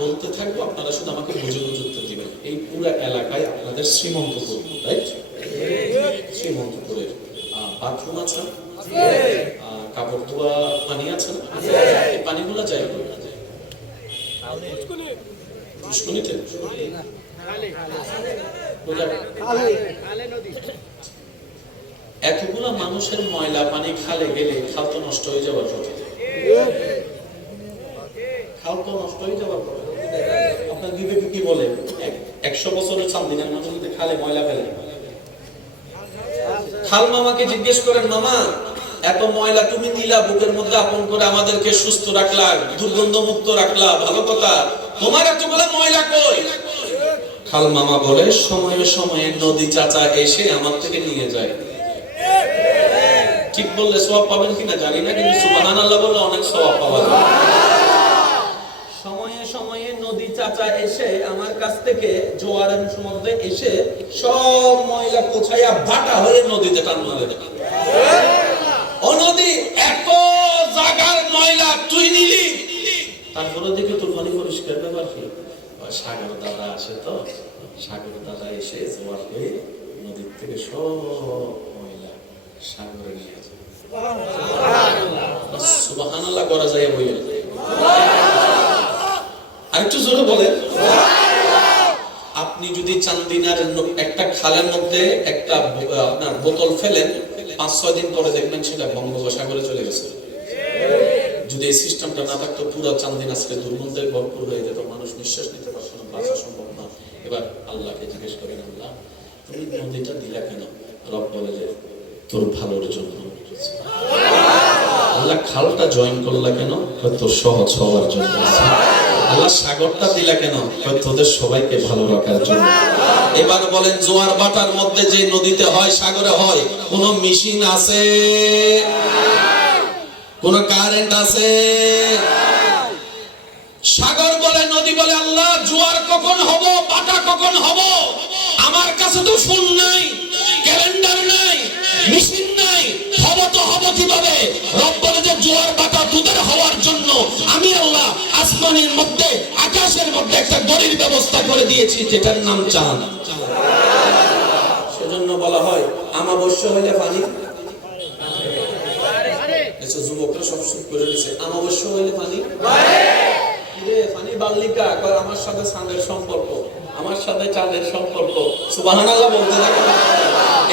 বলতে থাকবো, আপনারা শুধু আমাকে বুঝে বুঝে উত্তর দিবেন। এই পুরো এলাকায় আপনাদের শ্রীমন্তপুর, রাইট? শ্রীমন্তপুরের বাথরুম আছে, কাপড় ধোয়া পানি আছে না? এই পানিগুলো যায় পুষ্করিতে, এতগুলা মানুষের ময়লা পানি খালে গেলে খাল তো নষ্ট হয়ে যাওয়ার কথা। খাল তো নষ্ট হয়ে যাওয়ার কথা। আপনার বিবেক কি বলে? 100 বছরের চান্দিনার মানুষ যদি খালে ময়লা ফেলে, খাল মামাকে জিজ্ঞেস করেন, মামা এত ময়লা তুমি নিলা, বুকের মধ্যে আপন করে আমাদেরকে সুস্থ রাখলা, দুর্গন্ধ মুক্ত রাখলা, ভালো কথা, তোমার এতগুলা ময়লা কই? খাল মামা বলে, সময়ে সময়ে নদী চাচা এসে আমার থেকে নিয়ে যায়। ঠিক বললে সওয়াব পাবেন কিনা জানি না, কিন্তু সুবহানাল্লাহ বললে অনেক সওয়াব পাওয়া যায়। সময়ে সময়ে নদী চাচা এসে আমার কাছ থেকে জোয়ারের মধ্যে এসে সব ময়লা কোছাইয়া ভাটা হয়ে নদীতে টান মারে। ও নদী, এত জায়গার ময়লা তুই নিলি, তারপরে দেখে তোর পানি পরিষ্কার ব্যাপার কি? সাগর দাদা আসে, তো সাগর দাদা এসে জোয়ার হয়ে নদীর থেকে সব ময়লা সাগরে নিয়ে যায়। সুবহানাল্লাহ করা যায় বলে আরেকটু জোরে বলেন। আপনি যদি চান্দিনার একটা খালের মধ্যে একটা আপনার বোতল ফেলেন, 5-6 দিন পরে দেখবেন সেটা বঙ্গোপসাগরে চলে গেছে। যদি এই সিস্টেমটা না থাকতো, পুরো চান্দিনা আজকে দুর্গন্ধে ভরপুর হয়ে যেত, মানুষ নিঃশ্বাস নিতে পারতো না, বাঁচা সম্ভব না। এবার আল্লাহকে জিজ্ঞেস করেন, আল্লাহ তুমি নদীটা দিলা কেন? রব বলে যে তোর ভালোর জন্য। আল্লাহ খালটা জয়েন করলা কেন? তোর সহজ হওয়ার জন্য। আল্লাহ সাগরটা দিলা কেন? তোদের সবাইকে ভালো রাখার জন্য। এবার বলেন, জোয়ার বাটার মধ্যে যে নদীতে হয় সাগরে হয়, কোন মেশিন আছে? কোন কারেন্ট আছে? সাগর বলে, নদী বলে, আল্লাহ জোয়ার কখন হব, বাটা কখন হব? আমার কাছে তো ফোন নাই, ক্যালেন্ডার নাই, মেশিন নাই, হব তো হব কিভাবে? রব বলে যে জোয়ার বাটা তোদের হওয়ার জন্য আমি আল্লাহ আসমানের মধ্যে, আকাশের মধ্যে একটা গড়ির ব্যবস্থা করে দিয়েছি, যেটার নাম চাঁদ। সেজন্য বলা হয় আমাবস্যা হইলে পানি, যুবকরা সব শুট করে দিচ্ছে, আমাবস্যা হইলে পানি, পানি বাল্লিকা কর, আমার সাথে চাঁদের সম্পর্ক, আমার সাথে চাঁদের সম্পর্ক। সুবহানাল্লাহ বলতে থাকবেন।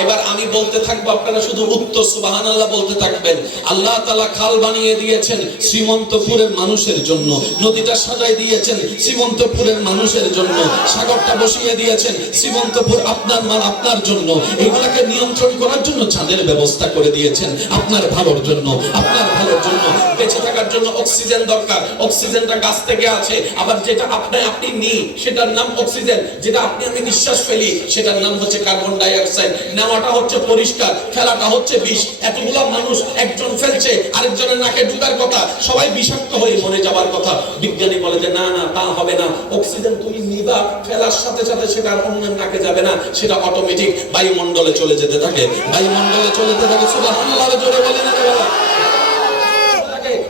এবার আমি বলতে থাকবো, আপনারা শুধু উত্তর সুবহানাল্লাহ বলতে থাকবেন। আল্লাহ তাআলা খাল বানিয়ে দিয়েছেন শ্রীমন্তপুরের মানুষের জন্য, নদীটা সাজাই দিয়েছেন শ্রীমন্তপুরের মানুষের জন্য, সাগরটা বসিয়ে দিয়েছেন শ্রীমন্তপুর আপনার মান আপনার জন্য, এগুলাকে নিয়ন্ত্রণ করার জন্য চাঁদের ব্যবস্থা করে দিয়েছেন আপনার ভালোর জন্য, আপনার ভালোর জন্য। বেঁচে থাকার জন্য অক্সিজেন দরকার, অক্সিজেনটা গাছ থেকে আছে, আবার যেটা আপনি নিই সেটার নাম অক্সিজেন, যেটা আপনি আমি নিঃশ্বাস ফেলি সেটার নাম হচ্ছে কার্বন ডাই অক্সাইড। নেওয়াটা হচ্ছে পরিষ্কার, ফেলাটা হচ্ছে বিষ। এতগুলা মানুষ একজন ফেলছে, আরেকজনের নাকে ঢুকার কথা, সবাই বিষাক্ত হয়ে মরে যাবার কথা। বিজ্ঞানী বলে যে না না, তা হবে না, অক্সিজেন তুমি নিবা, ফেলার সাথে সাথে সেটা অন্যের নাকে যাবে না, সেটা অটোমেটিক বায়ুমণ্ডলে চলে যেতে থাকে, বায়ুমণ্ডলে চলে যেতে থাকে। সুবহানাল্লাহ জোরে বলেন।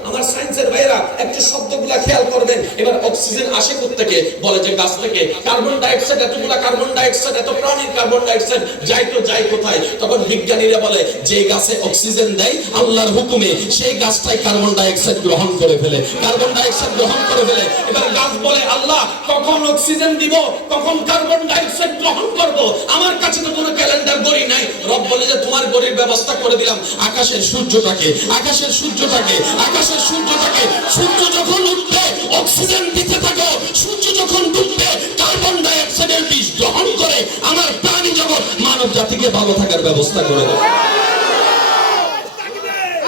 আমার সায়েন্সের ভাইরা একটু শব্দগুলা খেয়াল করবেন। এবার অক্সিজেন আসে কোত্থেকে? বলে যে গাছ থেকে। কার্বন ডাই অক্সাইড, এতগুলা কার্বন ডাই অক্সাইড, এত প্রাণীর কার্বন ডাই অক্সাইড যায় তো যায় কোথায়? তখন বিজ্ঞানীরা বলে যে গাছে অক্সিজেন দেয় আল্লাহর হুকুমে, সেই গাছটাই কার্বন ডাই অক্সাইড গ্রহণ করে ফেলে, কার্বন ডাই অক্সাইড গ্রহণ করে ফেলে। এবার গাছ বলে, আল্লাহ কখন অক্সিজেন দিব, কখন কার্বন ডাই অক্সাইড গ্রহণ করব? আমার কাছে তো কোনো ক্যালেন্ডার ঘড়ি নাই। রব বলে যে তোমার ঘড়ির ব্যবস্থা করে দিলাম। আকাশের সূর্যটাকে, আকাশের সূর্যটাকে, আকাশের সূর্যটাকে, সূর্য যখন উঠবে অক্সিজেন দিতে থাকো, সূর্য যখন ডুববে কার্বন ডাই অক্সাইডের বিষ গ্রহণ করে আমার প্রাণী জগৎ মানব জাতিকে ভালো থাকার ব্যবস্থা করে দেবে।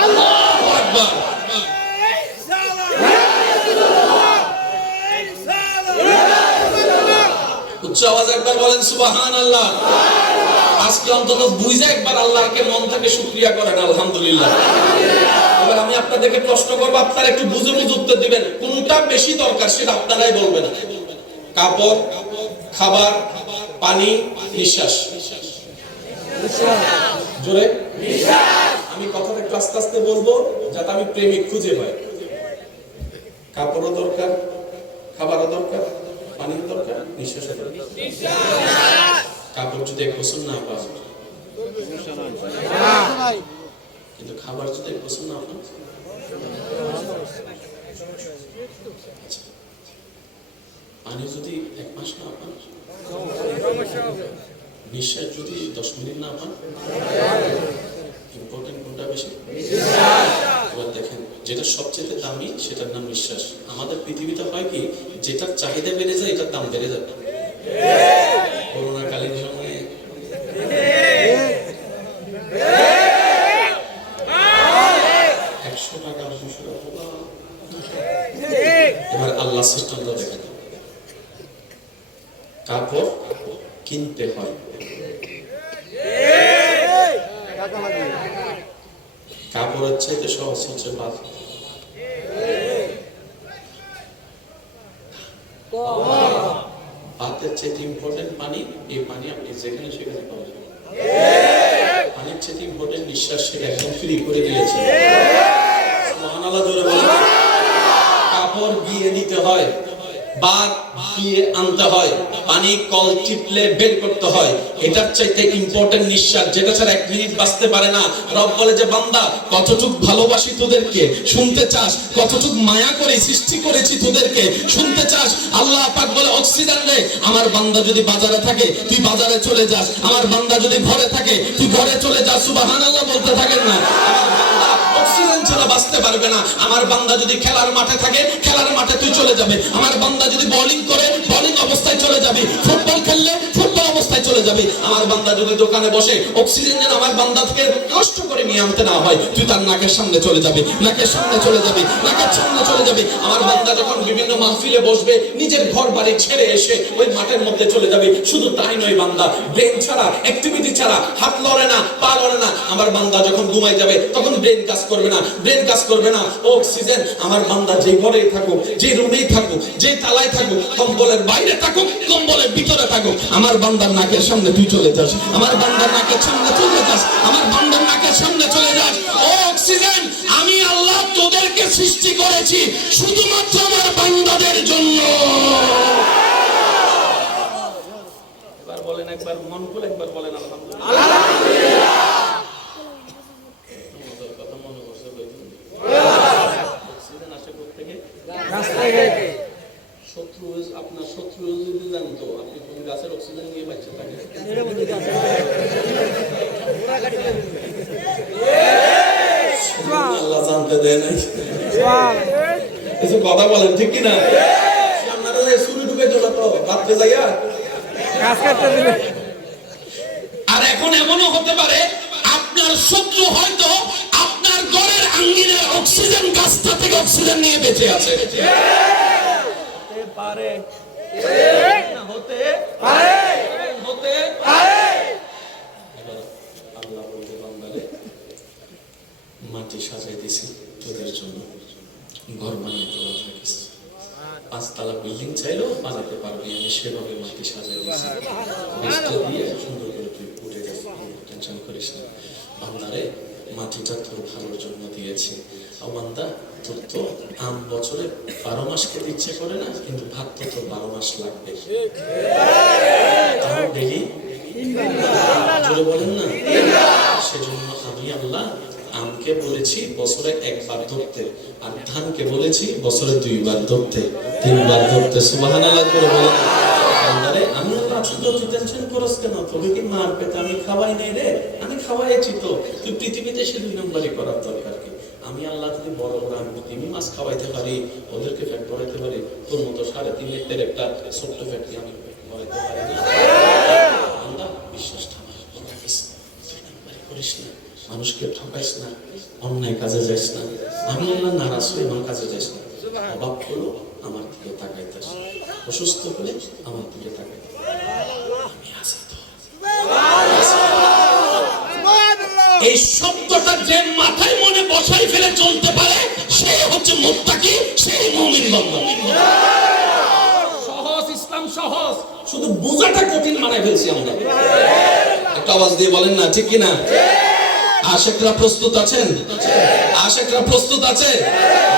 আল্লাহু আকবার। উচ্চ আওয়াজে একবার বলেন সুবহানাল্লাহ। আজকে অন্তত বুঝে একবার আল্লাহকে মন থেকে শুকরিয়া করেন আলহামদুলিল্লাহ। এবার আমি আপনাদেরকে প্রশ্ন করব, আপনারা একটু বুঝে বুঝে উত্তর দিবেন। কোনটা বেশি দরকার সেটা আপনারাই বলবেন। কাপড়, খাবার, পানি, নিঃশ্বাস। জোরে নিঃশ্বাস। আমি কথাটা একটু আস্তে আস্তে বলবো যাতে আমি প্রেমিক খুঁজে পাই। কাপড়ও দরকার, খাবারও দরকার, নিঃশ্বাস হবে কাপড় যদি 1 বছর না পান কিন্তু খাবার যদি 1 বছর না পান পানি যদি 1 মাস না পান নিঃশ্বাস যদি 10 মিনিট না পান ইম্পর্টেন্ট কোনটা বেশি এবার দেখেন যেটা সবচেয়ে দামি সেটার নাম নিঃশ্বাস আমাদের পৃথিবীতে হয় কি যেটার চাহিদা বেড়ে যায় এটার দাম বেড়ে যায় করোনা কালীন সময়ে এবার আল্লাহ সিস্টেমটা দেখেন কাপড় কিনতে হয় কাপড়ের চাইতে সহজ হচ্ছে ভাত ভাতের চাইতে ইম্পর্টেন্ট পানি এই পানি আপনি যেখানে সেখানে পাবেন পানির চাইতে ইম্পর্টেন্ট নিঃশ্বাস সেটা একদম ফ্রি করে দিয়েছে সুবহানাল্লাহ জোরে বলেন কাপড় গিয়ে নিতে হয় বার গিয়ে আনতে হয় পানি কল টিপলে বের করতে হয় এটার চাইতে ইম্পর্টেন্ট নিঃশ্বাস যেটা ছাড়া 1 মিনিট বাঁচতে পারে না রব বলে যে বান্দা কতটুক ভালোবাসি তোদেরকে শুনতে চাস কতটুক মায়া করে সৃষ্টি করেছি তোদেরকে শুনতে চাস আল্লাহ পাক বলে অক্সিজেন রে আমার বান্দা যদি বাজারে থাকে তুই বাজারে চলে যাস আমার বান্দা যদি ঘরে থাকে তুই ঘরে চলে যাস সুবহানাল্লাহ বলতে থাকেন না আমার বান্দা অক্সিজেন ছাড়া বাঁচতে পারবে না আমার বান্দা যদি খেলার মাঠে থাকে খেলার মাঠে তুই চলে যাবে আমার বান্দা যদি বোলিং করে বোলিং অবস্থায় চলে যাবে ফুটবল খেললে ফুটবল অবস্থায় চলে যাবে আমার বান্দা যদি দোকানে বসে অক্সিজেন যেন আমার বান্দা থেকে নষ্ট করে নিয়ে আনতে না হয় তুই তার নাকের সামনে চলে যাবে নাকের সামনে চলে যাবে নাকের সামনে চলে যাবে আমার বান্দা যখন বিভিন্ন মাহফিলে বসবে নিজের ঘর বাড়ি ছেড়ে এসে ওই মাঠের মধ্যে চলে যাবে শুধু তাই নয় বান্দা ব্রেন ছাড়া অ্যাক্টিভিটি ছাড়া হাত লড়ে না পা লড়ে না আমার বান্দা যখন ঘুমাই যাবে তখন ব্রেন কাজ করবে না ব্রেন কাজ করবে না অক্সিজেন আমার বান্দা যে ঘরেই থাকুক যে রুমেই থাকুক যে তালায় থাকুক কম্বলের বাইরে থাকুক কম্বলের ভিতরে থাকুক আমার বান্দার নাকের সামনে তুই চলে যাস আমার বান্দার নাকের সামনে চলে যাস আমার বান্দার নাকের সামনে চলে যাস ও অক্সিজেন আমি আল্লাহ তোদেরকে সৃষ্টি করেছি শুধুমাত্র আমার বান্দাদের জন্য এবার বলেন একবার মন খুলে একবার বলেন আলহামদুলিল্লাহ কথা মনে করছে অক্সিজেন আসে কোথেকে রাস্তা থেকে শত্রু আপনার শত্রু যদি জানতো আপনি কোন গাছের অক্সিজেন নিয়ে বাঁচতে থাকেন আল্লাহ জানতে দেয় নাই কিছু কথা বলেন ঠিক কিনা আপনারা শুরু ঢুকে চলে তো রাত্রে যাইয়া গাছ কাটতে দিলে আর এখন এমনও হতে পারে আপনার শত্রু হয়তো আপনার ঘরের আঙ্গিনার অক্সিজেন গাছটা থেকে অক্সিজেন নিয়ে বেঁচে আছে পারে হতে পারে হতে পারে আল্লাহ বলতে বান্দারে মাটি সাজাই দিছি তোদের জন্য ঘর বানিয়ে তোরা থাকিস 5 তলা বিল্ডিং চাইলেও বানাতে পারবি আমি সেভাবে মাটি সাজাই দিছি বৃষ্টি দিয়ে সুন্দর করে তুই উঠে গেছিস টেনশন করিস না বান্দারে মাটিটা তোর ভালোর জন্য দিয়েছি ও বান্দা তোর তো আম বছরে 12 মাস খেতে ইচ্ছে করে না কিন্তু ভাত তো তোর 12 মাস লাগবে তাও ডেলি জোরে বলেন না সেজন্য আমি আল্লাহ আমকে বলেছি বছরে 1 বার ধরতে আর ধানকে বলেছি বছরে 2 বার ধরতে 3 বার ধরতে সুবহানাল্লাহ করে বলেন বান্দারে আমি আল্লাহ আছি তো তুই টেনশন করস কেন তোকে কি মার পেতে আমি খাওয়াই নাই রে আমি খাওয়াইছি তো তুই পৃথিবীতে সে 2 নম্বরই করার দরকার কি আমি আল্লাহ যদি বড় বড় আমি 3 মাস খাওয়াইতে পারি ওদেরকে ফ্যাট করাইতে পারি তোর মতো 3.5 লিটার একটা ছোট্ট ফ্যাক্টরি আমি করাইতে পারি না আল্লাহ বিশ্বাসটা করিস না মানুষকে ঠকাইস না অন্যায় কাজে যাইস না আমি আল্লাহ নারাজ হয়ে আমার কাজে যাইস না অভাব হলো আমার দিকে তাকাইতাস অসুস্থ হলে আমার দিকে তাকাইতাস আমি আছি তো এই শব্দটা যে মাথায় মনে বসাই ফেলে চলতে পারে সে হচ্ছে মুত্তাকি সেই মুমিন বান্দা সহজ ইসলাম সহজ শুধু বোঝাটা কঠিন বানাই ফেলছি আমরা একটা আওয়াজ দিয়ে বলেন না ঠিক কি না আশিকরা প্রস্তুত আছেন? আশিকরা প্রস্তুত আছে?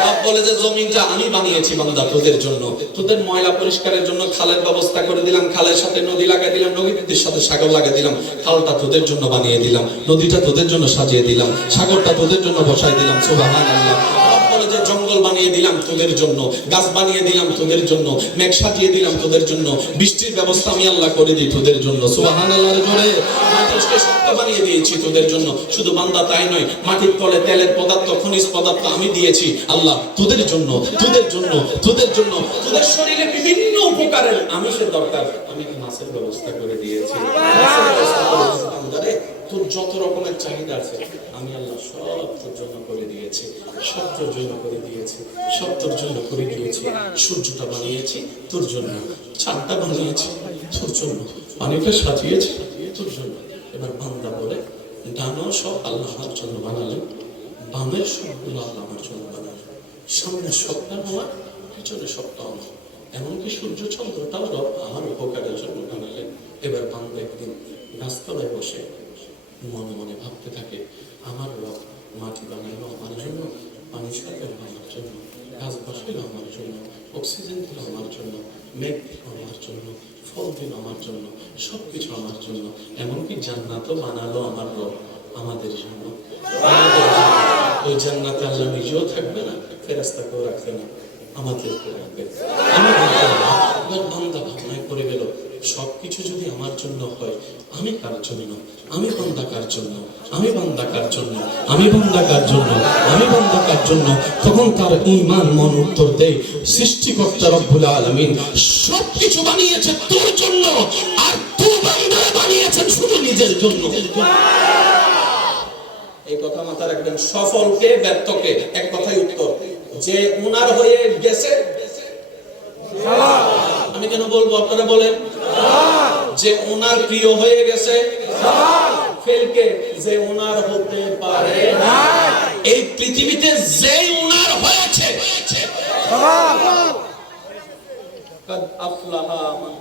রব বলে যে জমিনটা আমি বানিয়েছি বান্দা তোদের জন্য, তোদের ময়লা পরিষ্কারের জন্য খালের ব্যবস্থা করে দিলাম, খালের সাথে নদী লাগিয়ে দিলাম, নদীর সাথে সাগর লাগিয়ে দিলাম, খালটা তোদের জন্য বানিয়ে দিলাম, নদীটা তোদের জন্য সাজিয়ে দিলাম, সাগরটা তোদের জন্য বসাই দিলাম। সুবহানাল্লাহ। রব বলে যে জঙ্গল বানিয়ে দিলাম তোদের জন্য, গাছ বানিয়ে দিলাম তোদের জন্য, মেঘ সাজিয়ে দিলাম তোদের জন্য, বৃষ্টির ব্যবস্থা আমি আল্লাহ করে দিই তোদের জন্য। সুবহানাল্লাহর জোরে। মাটিকে শক্ত বানিয়ে দিয়েছি তোদের জন্য। শুধু বান্দা তাই নয়, মাটির তলে তেলের পদার্থ, খনিজ পদার্থ আমি দিয়েছি আল্লাহ তোদের জন্য, তোদের জন্য, তোদের জন্য। তোদের শরীরে বিভিন্ন উপকারের আমিষের দরকার, আমি মাছের ব্যবস্থা করে দিয়েছি। বান্দারে তোর যত রকমের চাহিদা আছে আমি আল্লাহ সব তোর জন্য করে দিয়েছি, সব তোর জন্য করে দিয়েছি, সব তোর জন্য করে দিয়েছি। সূর্যটা বানিয়েছি তোর জন্য, চাঁদটা বানিয়েছি তোর জন্য, পানিটা সাজিয়েছি তোর জন্য। এবার বান্দা বলে ডানো সব আল্লাহ আমার জন্য বানালেন, বামের সবগুলো আল্লাহ আমার জন্য বানালেন, সামনের সবটা আমার, পিছনে সবটা আমার, এমনকি সূর্য চন্দ্রটাও রব আমার উপকারের জন্য বানালেন। এবার বান্দা একদিন গাছতলায় বসে মনে মনে ভাবতে থাকে, আমার রব মাটি বানালো আমার জন্য, পানি সাজালো আমার জন্য, গাছ বসাইলো আমার জন্য, অক্সিজেন দিল আমার জন্য, মেঘ দিল আমার জন্য, ফল দিল আমার জন্য, সবকিছু আমার জন্য, এমনকি জান্নাতও বানালো আমার রব আমাদের জন্য। ওই জান্নাতে আল্লাহ নিজেও থাকবে না, ফেরেশতাকেও রাখবে না, আমাদেরকে রাখবে। বান্দা ভাবনায় করে গেল, সবকিছু যদি আমার জন্য হয় আমি কার জন্য, আমি বান্দা কার জন্য, আমি বান্দা কার জন্য, আমি বান্দা কার জন্য, আমি বান্দা কার জন্য। তখন তার ঈমান মন উত্তর দেয়, সৃষ্টিকর্তা রব্বুল আলামিন সবকিছু বানিয়েছে তোর জন্য, আর তুই বান্দা বানিয়েছেন শুধু নিজের জন্য। এই কথা মাথায় রাখবেন, সফলকে ব্যর্থকে এক কথাই উত্তর, যে উনার হয়ে গেছে আমি কেন বলবো আপনারা বলেন, যে ওনার প্রিয় হয়ে গেছে, ফেলকে যে ওনার হতে পারে না। এই পৃথিবীতে যে ওনার হয়েছে কাদ আফলাহা মান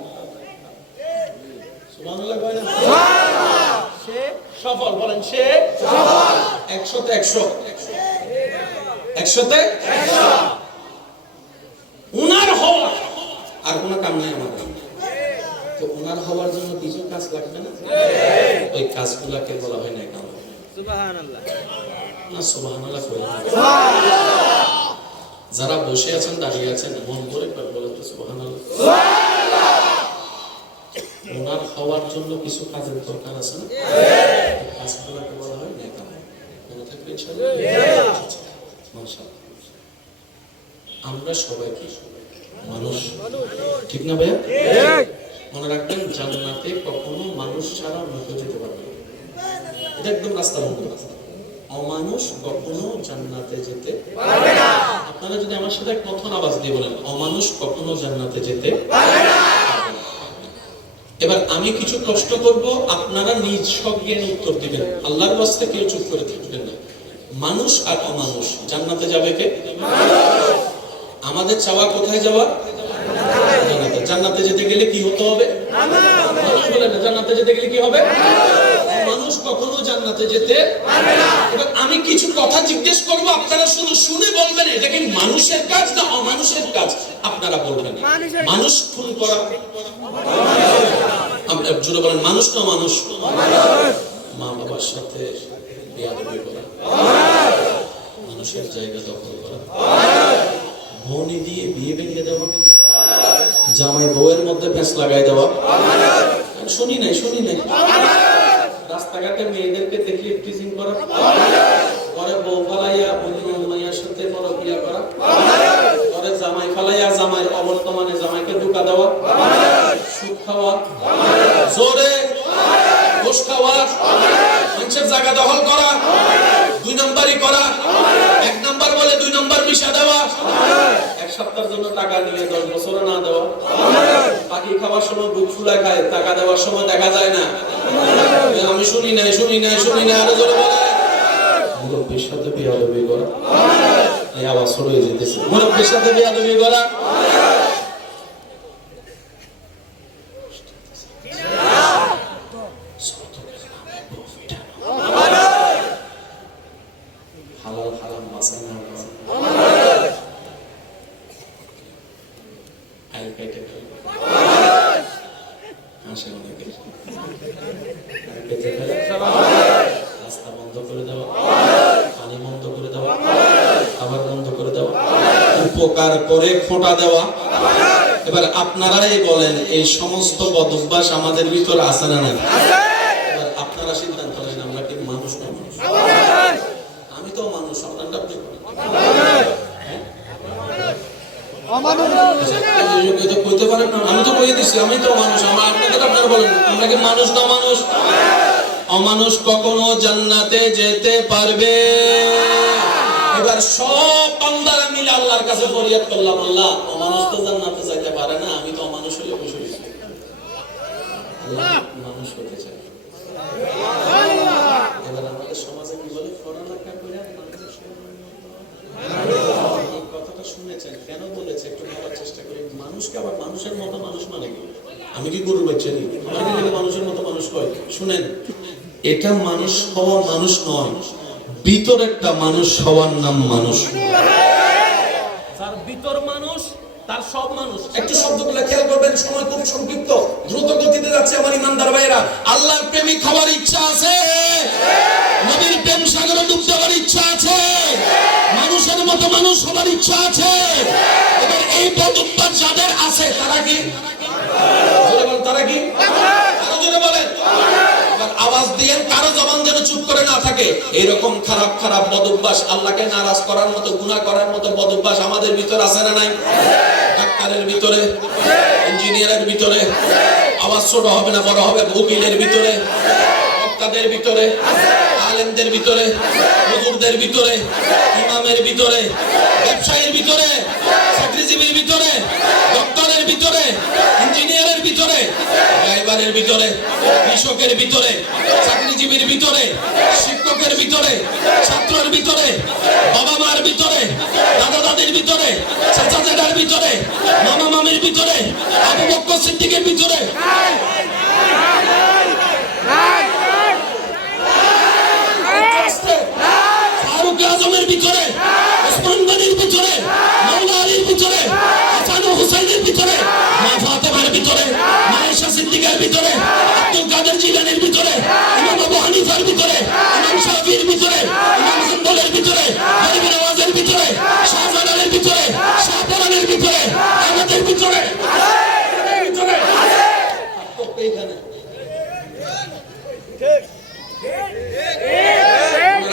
সুবহানাল্লাহ কয় না, সে সফল, বলেন সে সফল। 100তে 100, 100তে 100 উনার হওয়া, আর কোনো কাম নাই আমাদের। তো ওনার হওয়ার জন্য কিছু কাজ লাগবে না, ওই কাজগুলোকে বলা হয় না কাম। সুবহানাল্লাহ না, সুবহানাল্লাহ কই না। যারা বসে আছেন দাঁড়িয়ে আছেন মন করে বলেন তো সুবহানাল্লাহ। ওনার হওয়ার জন্য কিছু কাজের দরকার আছে না, কাজগুলোকে বলা হয় না কাম। মনে থাকবে ইনশাআল্লাহ। মাশাআল্লাহ। আমরা সবাই কি মানুষ, ঠিক না ভাইয়া? মনে রাখবেন, জান্নাতে কখনো মানুষ ছাড়া মুখে যেতে পারবে না, এটা একদম রাস্তা বন্ধ। অমানুষ কখনো জান্নাতে যেতে পারবে না। আপনারা যদি আমার সাথে এক কঠোর আওয়াজ দিয়ে বলেন, অমানুষ কখনো জান্নাতে যেতে পারবে না। এবার আমি কিছু প্রশ্ন করব, আপনারা নিজ সজ্ঞানে উত্তর দিবেন, আল্লাহর ওয়াস্তে কেউ চুপ করে থাকবেন না। মানুষ আর অমানুষ জান্নাতে যাবে কে? আমাদের চাওয়া কোথায় যাওয়া? জান্নাতে। জান্নাতে যেতে গেলে কি হতে হবে? মানুষ বলেন না, জান্নাতে যেতে গেলে কি হবে? মানুষ কখনো জান্নাতে যেতে পারবে না। এবার আমি কিছু কথা জিজ্ঞেস করব, আপনারা শুধু শুনে বলবেন এটা কি মানুষের কাজ না অমানুষের কাজ। আপনারা বলবেন মানুষ খুন করা, আমরা জুড়ে বলেন মানুষ না মানুষ, মা বাবার সাথে বেয়াদবি করা, মানুষের জায়গা দখল করা, ভনি দিয়ে বিয়ে ভেঙে দেওয়া, জামাই বউয়ের মধ্যে প্যাঁচ লাগাই দেওয়া, শুনি নাই রাস্তাঘাটে মেয়েদেরকে দেখলে টিজিং করা, পরে বউ ফালাইয়া মাইয়ার সাথে পরকিয়া করা, পরে জামাই ফালাইয়া জামাইয়ের অবর্তমানে জামাইকে ধোঁকা দেওয়া, সুদ খাওয়া, জোরে ঘুষ খাওয়া, মানুষের জায়গা দখল করা, 2 নম্বরই করা, 1 নম্বর বলে 2 নম্বর মিশা দেওয়া, এক সপ্তাহের জন্য টাকা নিয়ে 10 বছর না দেওয়া, পাখি খাওয়ার সময় বুক ফুলায় খায়, টাকা দেওয়ার সময় দেখা যায় না। আমি শুনি নাই আরো জোরে বলে, মুরব্বির সাথে বেয়াদবি করা, এই আওয়াজ ছড়িয়ে যেতেছে, মুরব্বির সাথে বেয়াদবি করা, খাই কেটে ফেলবে, হাসে অনেকে, কেটে ফেলে, রাস্তা বন্ধ করে দেওয়া, পানি বন্ধ করে দেওয়া, খাবার বন্ধ করে দেওয়া, উপকার করে খোঁটা দেওয়া। এবার আপনারাই বলেন এই সমস্ত বদ অভ্যাস আমাদের ভিতরে আছে না নাই? এবার আপনারা সিদ্ধান্ত নেন আমরা কি মানুষ না মানুষ? আমি তো মানুষ, আপনারটা আপনি কইতে পারেন না? আমি তো কইয়ে দিচ্ছি আমি তো মানুষ, আমার আপনাদের আপনারা বলেন আমরা কি মানুষ না মানুষ? অমানুষ কখনো জান্নাতে যেতে পারবে? এবার সব বান্দারা মিলে আল্লাহর কাছে ফরিয়াদ করলাম, আল্লাহ অমানুষ তো জান্নাতে যাইতে পারে না, আমি তো অমানুষ হয়ে বসে রয়েছি, আল্লাহ মানুষ হতে চাই। এবার আমাদের সমাজে কি বলে পড়ালেখা করে এই কথাটা শুনেছেন, কেন বলেছে একটু ভাবার চেষ্টা করি। মানুষকে আবার মানুষের মতো মানুষ মানে কি? আমি কি গরুর বাচ্চা নি? আমাকে যদি মানুষের মতো মানুষ কয়, শুনেন এটা মানুষ হওয়া মানুষ নয়, ভিতরেরটা মানুষ হওয়ার নাম মানুষ। যার ভিতর মানুষ তার সব মানুষ। একটু শব্দগুলো খেয়াল করবেন, সময় খুব সংক্ষিপ্ত, দ্রুত গতিতে যাচ্ছে আমার ইমানদার ভাইরা। আল্লাহর প্রেমিক হওয়ার ইচ্ছা আছে, নবীর প্রেম সাগরে ডুব দেওয়ার ইচ্ছা আছে, মানুষের মতো মানুষ হওয়ার ইচ্ছা আছে। এবার এই বদ অভ্যাস যাদের আছে তারা কি? তারা কি? আরো জোরে বলেন, আওয়াজ দিয়ে কারো জবান যেন চুপ করে না থাকে। এরকম খারাপ খারাপ বদ অভ্যাস, আল্লাহকে নারাজ করার মতো, গুনাহ করার মতো বদ অভ্যাস আমাদের ভিতর আছে না নাই? ডাক্তারের ভিতরে, ইঞ্জিনিয়ারের ভিতরে, আওয়াজ ছোট হবে না বড় হবে, উকিলের ভিতরে, বক্তাদের ভিতরে, আলেমদের ভিতরে, হুজুরদের ভিতরে, ইমামের ভিতরে, ব্যবসায়ীর ভিতরে, চাকরিজীবীর ভিতরে, ডক্টরের ভিতরে, ইঞ্জিনিয়ারের ভিতরে, ড্রাইভারের ভিতরে, কৃষকের ভিতরে, চাকরিজীবীর ভিতরে, শিক্ষকের ভিতরে, ছাত্রের ভিতরে, বাবা মার ভিতরে, দাদা দাদির ভিতরে, চাচা চাচার ভিতরে, মামা মামির ভিতরে, আবু বকর সিদ্দিকের ভিতরে, ফারুক আজমের ভিতরে, ওসমান গনির ভিতরে, মাওলা আলীর ভিতরে, হাসান ও হুসাইনের ভিতরে, মা ফাতেমার ভিতরে, মা আয়েশা সিদ্দিকার ভিতরে, আব্দুল কাদের জিলানীর ভিতরে, ইমাম আবু হানিফার ভিতরে, ইমাম শাফিঈর ভিতরে, ইমাম হাম্বলের ভিতরে, গরিব নওয়াজের ভিতরে, শাহজালালের ভিতরে, শাহপরানের ভিতরে, আমাদের ভিতরে ভিতরে এইখানে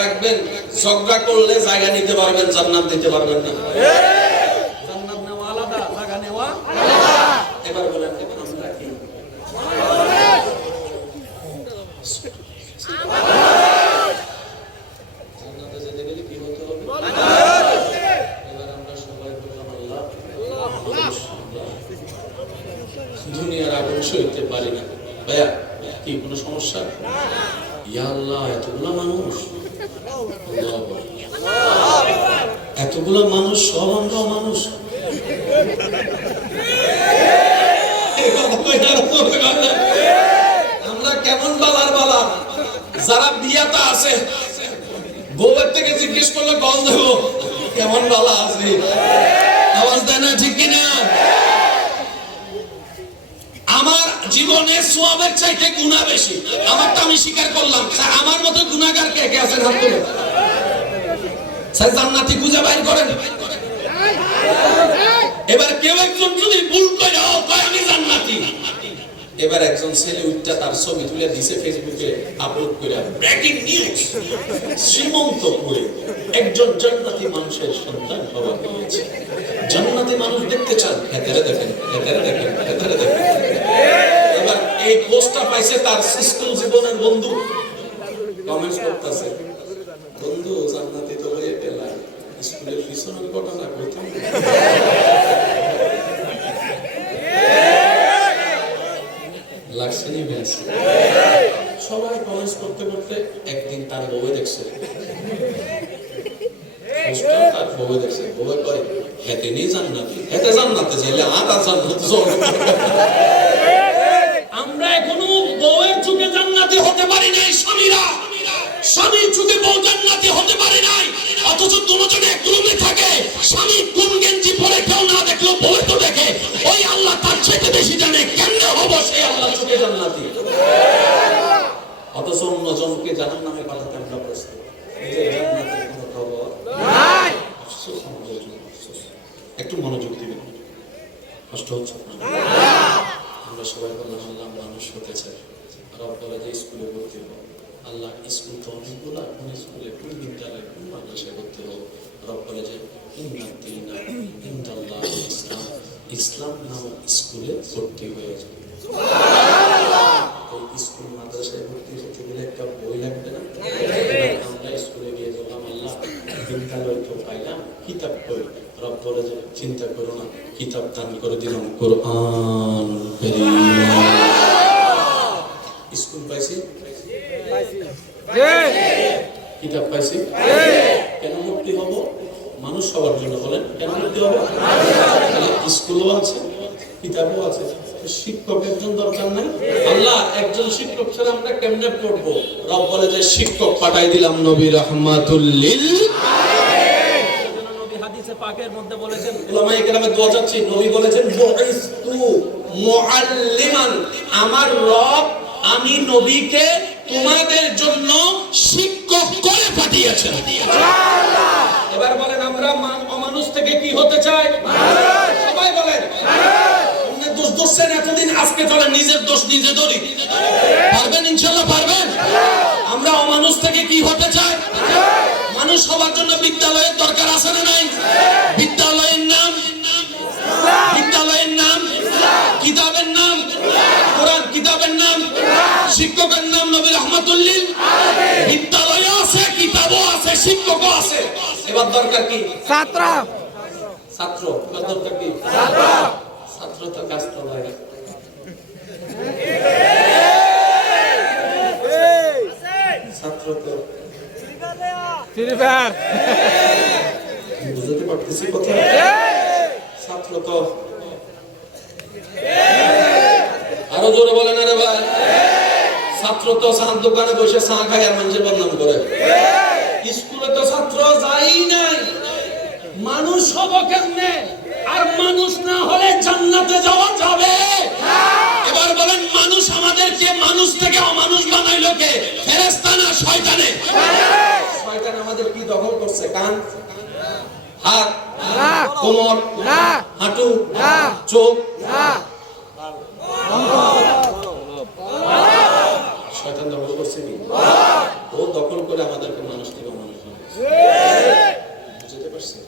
রাখবেন। ঝগড়া করলে জায়গা নিতে পারবেন, জান্নাত দিতে পারবেন না। জান্নাত নেওয়া আলাদা, জায়গা নেওয়া আলাদা। এবার বলেন আমরা কি? জান্নাতে যেতে গেলে কি হতে হবে? এবার আমরা সবাই বললাম আল্লাহ দুনিয়ার আগুন সইতে পারি না। ভাইয়া কি কোনো সমস্যা? ইয়া আল্লাহ এতগুলো মানুষ, এতগুলো মানুষ, সব আমরা মানুষ। আমরা কেমন বালার বালা? যারা বিয়াটা আছে বউয়ের থেকে জিজ্ঞেস করলে কল দেব কেমন বালা আছে, আওয়াজ দেয় না, ঠিক কিনা? আমার জীবনে সওয়াবের চাইতে গুনাহ বেশি, আমারটা আমি স্বীকার করলাম। আমার মতো গুনাহগার কে কে আছেন হাত তুলে? স্যার জান্নাতি খুঁজে বাইর করেন। এবার কেউ একজন যদি ভুল করে কয় আমি জান্নাতি, এবার একজন ছেলে উঠটা তার ছবি তুলে দিছে ফেসবুকে আপলোড করে, ব্রেকিং নিউজ, শ্রীমন্তপুরে একজন জান্নাতি মানুষের সন্তান হওয়া হয়েছে। জান্নাতি মানুষ দেখতে চান? হেতারে দেখেন, হেতারে দেখেন, হেতারে দেখেন। এবার এই পোস্টটা পাইছে তার স্কুল জীবনের বন্ধু, কমেন্টস করতেছে, বন্ধু জান্নাতি তো হয়ে পেলাম, স্কুলের পিছনের ঘটনা কোথায়? লাগছে নি বেশ। সবাই কমেন্টস করতে করতে একদিন তার বউয়ে দেখছে, তার বউয়ে দেখছে, বউয়ে কয় হেতে নিয়ে জান্নাতি, হেতে জান্নাতে চাইলে আর জান্নাতে চলে। আমরা এখনো বউয়ের যুগে জান্নাতি হতে পারি নাই। স্বামীরা স্বামীর যুগে বউ জান্নাতি হতে পারে নাই, অথচ দুজনে এক রুমে থাকে। স্বামী কোন গেঞ্জি পরে কেউ না দেখলো বউ তো দেখে। ওই আল্লাহ চাইতে বেশি জানে কেমনে হব সেই আল্লাহ চোখে জান্নাতি। অথচ অন্যজনকে জাহান্নামে পাঠাতে আমরা প্রস্তুত। নিজের জান্নাতের কোনো খবর নাই। আফসোস আমাদের জন্য, আফসোস। একটু মনোযোগ দিবেন, কষ্ট হচ্ছে আপনার? আমরা সবাই বললাম আল্লাহ মানুষ হতে চাই। রব বলে যে স্কুলে ভর্তি হবো। আল্লাহ স্কুল তো অনেকগুলো, কোন স্কুলে, কোন বিদ্যালয়ে, কোন মাদ্রাসায় ভর্তি হবো? রব বলে যে ইসলাম, ইসলাম নামক স্কুলে ভর্তি হয়ে যাবে। স্কুল মাদ্রাসায় ভর্তি হতে গেলে একটা বই লাগবে না? আমরা স্কুলে গিয়ে বললাম আল্লাহ বিদ্যালয় তো পাইলাম, কিতাব কই? রব বলে যে চিন্তা করো না, কিতাব দান করে দিলাম কোরআন কারীম। স্কুল পাইছি, কিতাব পাইছি, কেন মুক্তি হব? মানুষ সবার জন্য। বলেন কেন মুক্তি হবে? স্কুলও আছে, কিতাবও আছে, শিক্ষক একজন দরকার নাই? আল্লাহ একজন শিক্ষক ছাড়া আমরা কেমনে পড়বো? রব বলে যে শিক্ষক পাঠাই দিলাম নবী রাহমাতুল লিল আলামিন। নবী হাদিসে পাকের মধ্যে বলেছেন, উলামায়ে কেরামের দোয়া চাচ্ছি, নবী বলেছেন বুইস্তু মুআল্লিমান, আমার রব আমি নবীকে তোমাদের জন্য শিক্ষক করে পাঠিয়েছেন। সুবহানাল্লাহ। এবার বলেন আমরা অমানুষ থেকে কি হতে চাই? সবাই বলেন অন্যের দোষ ধরছেন এতদিন, আজকে চলে নিজের দোষ নিজে ধরি। পারবেন ইনশাআল্লাহ? পারবেন? আমরা অমানুষ থেকে কি হতে চাই? মানুষ হওয়ার জন্য বিদ্যালয়ের দরকার আছে না নাই? বিদ্যালয়ের নাম, বিদ্যালয়ের নাম, কিতাবের নাম কোরআন, কিতাবের নাম, শিক্ষকের নাম নবী রাহমাতুল লিল আলামিন। বিদ্যালয় আছে, কিতাবও আছে, শিক্ষকও আছে। এবার দরকার কি? ছাত্র। ছাত্র এবার দরকার কি? ছাত্র। ছাত্র তো কাজ তো লাগে। ছাত্র তো বুঝতে পারতেছি কথা। ছাত্র তো আরো জোরে বলেন আরে ভাই। ছাত্র তো চাঁদ দোকানে বসে চা খায় আর মানুষের বদনাম করে। স্কুলে তো ছাত্র যাই নাই। মানুষ হব কেমনে? আর মানুষ না হলে জান্নাতে যাওয়া যাবে? এবার বলেন মানুষ আমাদেরকে মানুষ থেকে অমানুষ বানাইলো কে? ফেরেশতা না শয়তানে? শয়তান আমাদের কি দখল করছে? কান, হাত, কোমর, হাঁটু, চোখ, শয়তান দখল করছে কি? ও দখল করে আমাদেরকে মানুষ থেকে অমানুষ বানাইছে। বুঝতে পারছেন?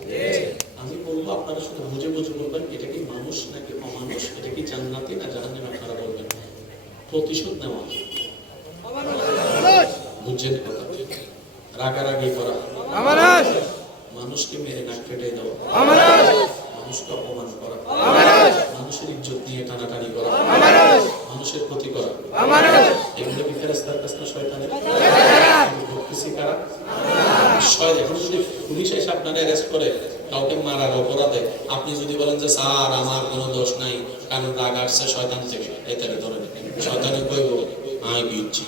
আমি বলবো আপনারা শুধু বুঝে বুঝে বলবেন এটা কি মানুষ নাকি অমানুষ, এটা কি জান্নাতি না জাহান্নামী, আপনারা বলবেন। প্রতিশোধ নেওয়া, বুঝছেন কথা? রাগারাগি করা, মানুষকে মেরে নাক কেটে দেওয়া, মানুষকে অপমান করা, মানুষের ইজ্জত নিয়ে টানাটানি করা, মানুষের ক্ষতি করা, এগুলো কি ফেরেশতার কাছে না শয়তানের? ভর্তিছি কারা? এখন যদি পুলিশ এসে আপনারা অ্যারেস্ট করে কাউকে মারার অপরাধে, আপনি যদি বলেন যে স্যার আমার কোনো দোষ নাই, কারণ রাগ আসছে শয়তান থেকে, এটাকে ধরে শয়তানি কইব আই দিচ্ছি,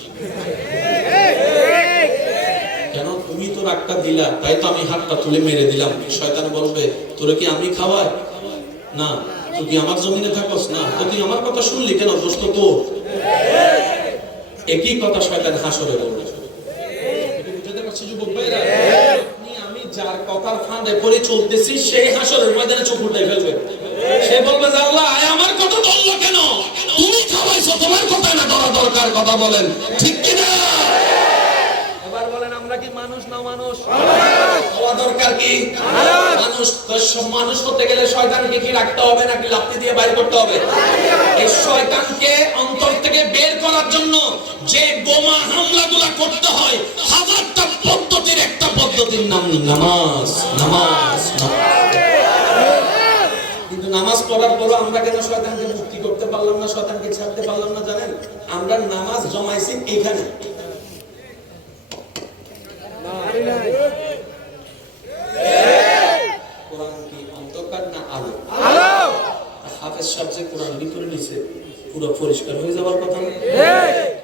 কেন তুমি তো রাগটা দিলা তাই তো আমি হাতটা তুলে মেরে দিলাম। শয়তান বলবে তোরে কি আমি খাওয়াই? না। তুই কি আমার জমিনে থাকস? না। তো তুই আমার কথা শুনলি কেন? দোষ তো তোর। একই কথা শয়তান হাসরে বলবে। বুঝতে পারছি যুবক ভাইরা? আমি যার কথার ফাঁদে পড়ে চলতেছি সেই হাসরের ময়দানে চোখ উল্টাই ফেলবে। সে বলবে যে আল্লাহ আমার কথা ধরলো কেন? তুমি খাওয়াইছো, তোমার কথা না ধরা দরকার। কথা বলেন ঠিক কিনা? এবার বলেন আমরা কি মানুষ না মানুষ? হওয়া দরকার কি? মানুষ। মানুষ হতে গেলে শয়তানকে কি রাখতে হবে নাকি লাফতি দিয়ে বাইর করতে হবে? এই শয়তানকে অন্তর থেকে বের করার জন্য যে বোমা হামলাগুলো করতে হয়, হাজারটা পদ্ধতির একটা পদ্ধতির নাম নামাজ। নামাজ, কিন্তু নামাজ পড়ার পরও আমরা কেন শয়তানকে মুক্তি করতে পারলাম না, শয়তানকে ছাড়তে পারলাম না জানেন? আমরা নামাজ জমাইছি এখানে। কোরআন কি অন্ধকার না আলো? হাফেজ সাহেব যে কোরআন লিখে নিছে পুরো পরিষ্কার হয়ে যাওয়ার কথা না?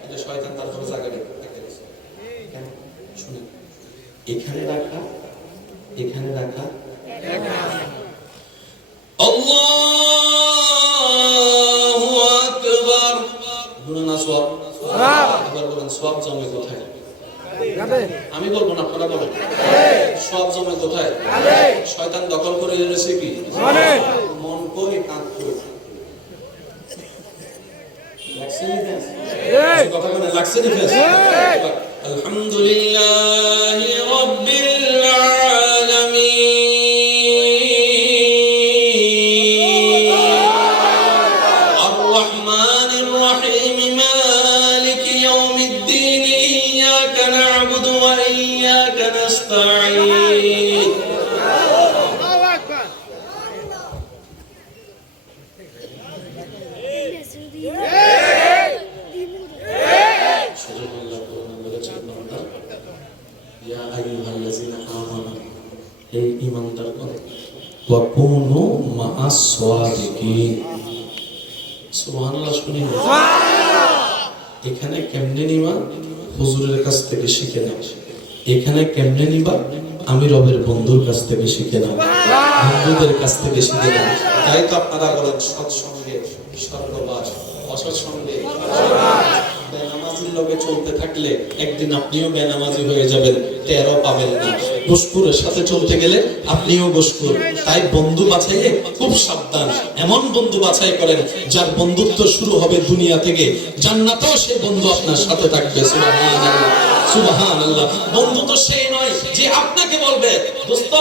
কিন্তু শয়তান তারপরে জায়গাটা রেখেছে। কেন শুনেন, এখানে রাখা, এখানে রাখা, আল্লাহ সব জমে কোথায়? আমি বলবো না, আপনারা বলেন। সব জমে কোথায়? শয়তান দখল করে এনেছে কি? মন কই, কান কই। কথা বলে লাগছে নি? আলহামদুলিল্লাহ রাব্বিল আলামিন আর রহমানির রহিম মালিকি ইয়াউমিদ্দিন ইয়াকা না'বুদু ওয়া ইয়াকা নাস্তাঈন। এই ঈমানদারগণ ওয়া কুনু মা'আস সাদিকিন। সুবহানাল্লাহ। শুনি এখানে কেমনে নিবা? হুজুরের কাছ থেকে শিখে নাও। এখানে কেমনে নিবা? আমি রবের বন্ধুর কাছ থেকে শিখে নাও, বন্ধুদের কাছ থেকে শিখে নাও। তাই তো আপনারা বলেন সৎসঙ্গে স্বর্গবাস, অসৎসঙ্গে বেনামাজির লগে চলতে থাকলে একদিন আপনিও বেনামাজি হয়ে যাবেন, টেরও পাবেন না। ঘুষখোরের সাথে চলতে গেলে আপনিও ঘুষখোর। তাই বন্ধু বাছাইয়ে খুব সাবধান। এমন বন্ধু বাছাই করেন যার বন্ধুত্ব শুরু হবে দুনিয়া থেকে, জান্নাতেও সেই বন্ধু আপনার সাথে থাকবে। সুবহানাল্লাহ, সুবহানাল্লাহ। বন্ধু তো সেই নয় যে আপনাকে বলবে দোস্ত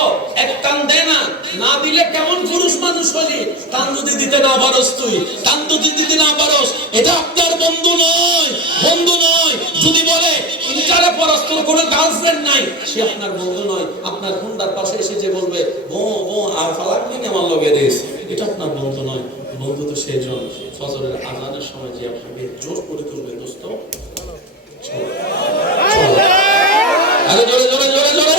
এক টান দে না, না দিলে কেমন পুরুষ মানুষ হলি, টান যদি দিতে না পারস, তুই টান যদি দিতে না পারস, এটা আপনার বন্ধু নয়, বন্ধু নয়। যদি বলে ইন্টারে পড়াস, তোর কোনো গার্লফ্রেন্ড নাই, সে আপনার বন্ধু নয়। আপনার ঘন্টার পাশে এসে যে বলবে বো বো আর ফালাক দিন আমার লগে রেস, এটা আপনার বন্ধু নয়। বন্ধু তো সেই জন ফজরের আজানের সময় যে আপনাকে জোর করে তুলবে, দোস্ত চল চল, আরে জোরে জোরে জোরে জোরে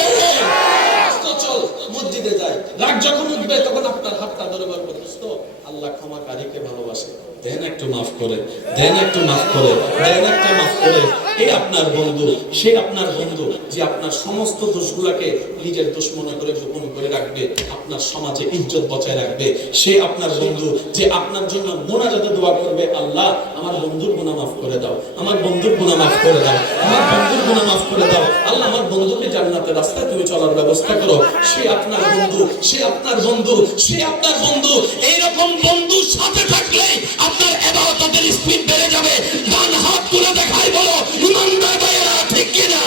চল, মসজিদে যাই। রাগ যখন উঠবে তখন আপনার হাতটা ধরে বলবো দোস্ত আল্লাহ ক্ষমাকারীকে ভালোবাসে, দেন একটু মাফ করে, দেন একটু মাফ করে, দেন একটু মাফ করে। এই আপনার বন্ধু, সে আপনার বন্ধু যে আপনার সমস্ত দোষগুলোকে নিজের দোষ মনে করে গোপন করে রাখবে, আপনার সমাজে ইজ্জত বজায় রাখবে। সে আপনার বন্ধু যে আপনার জন্য মোনাজাতে দোয়া করবে, আল্লাহ আমার বন্ধুর গুনাহ মাফ করে দাও, আমার বন্ধুর গুনাহ মাফ করে দাও, আমার বন্ধুর গুনাহ মাফ করে দাও, আল্লাহ আমার বন্ধুকে জান্নাতের রাস্তায় তুমি চলার ব্যবস্থা করো। সে আপনার বন্ধু, সে আপনার বন্ধু, সে আপনার বন্ধু। এইরকম বন্ধু সাথে থাকলে আপনার ইবাদতের স্পিড বেড়ে যাবে। ডান হাত তুলে দেখাই বলো ইমানদার ভাইয়েরা, ঠিক কি না?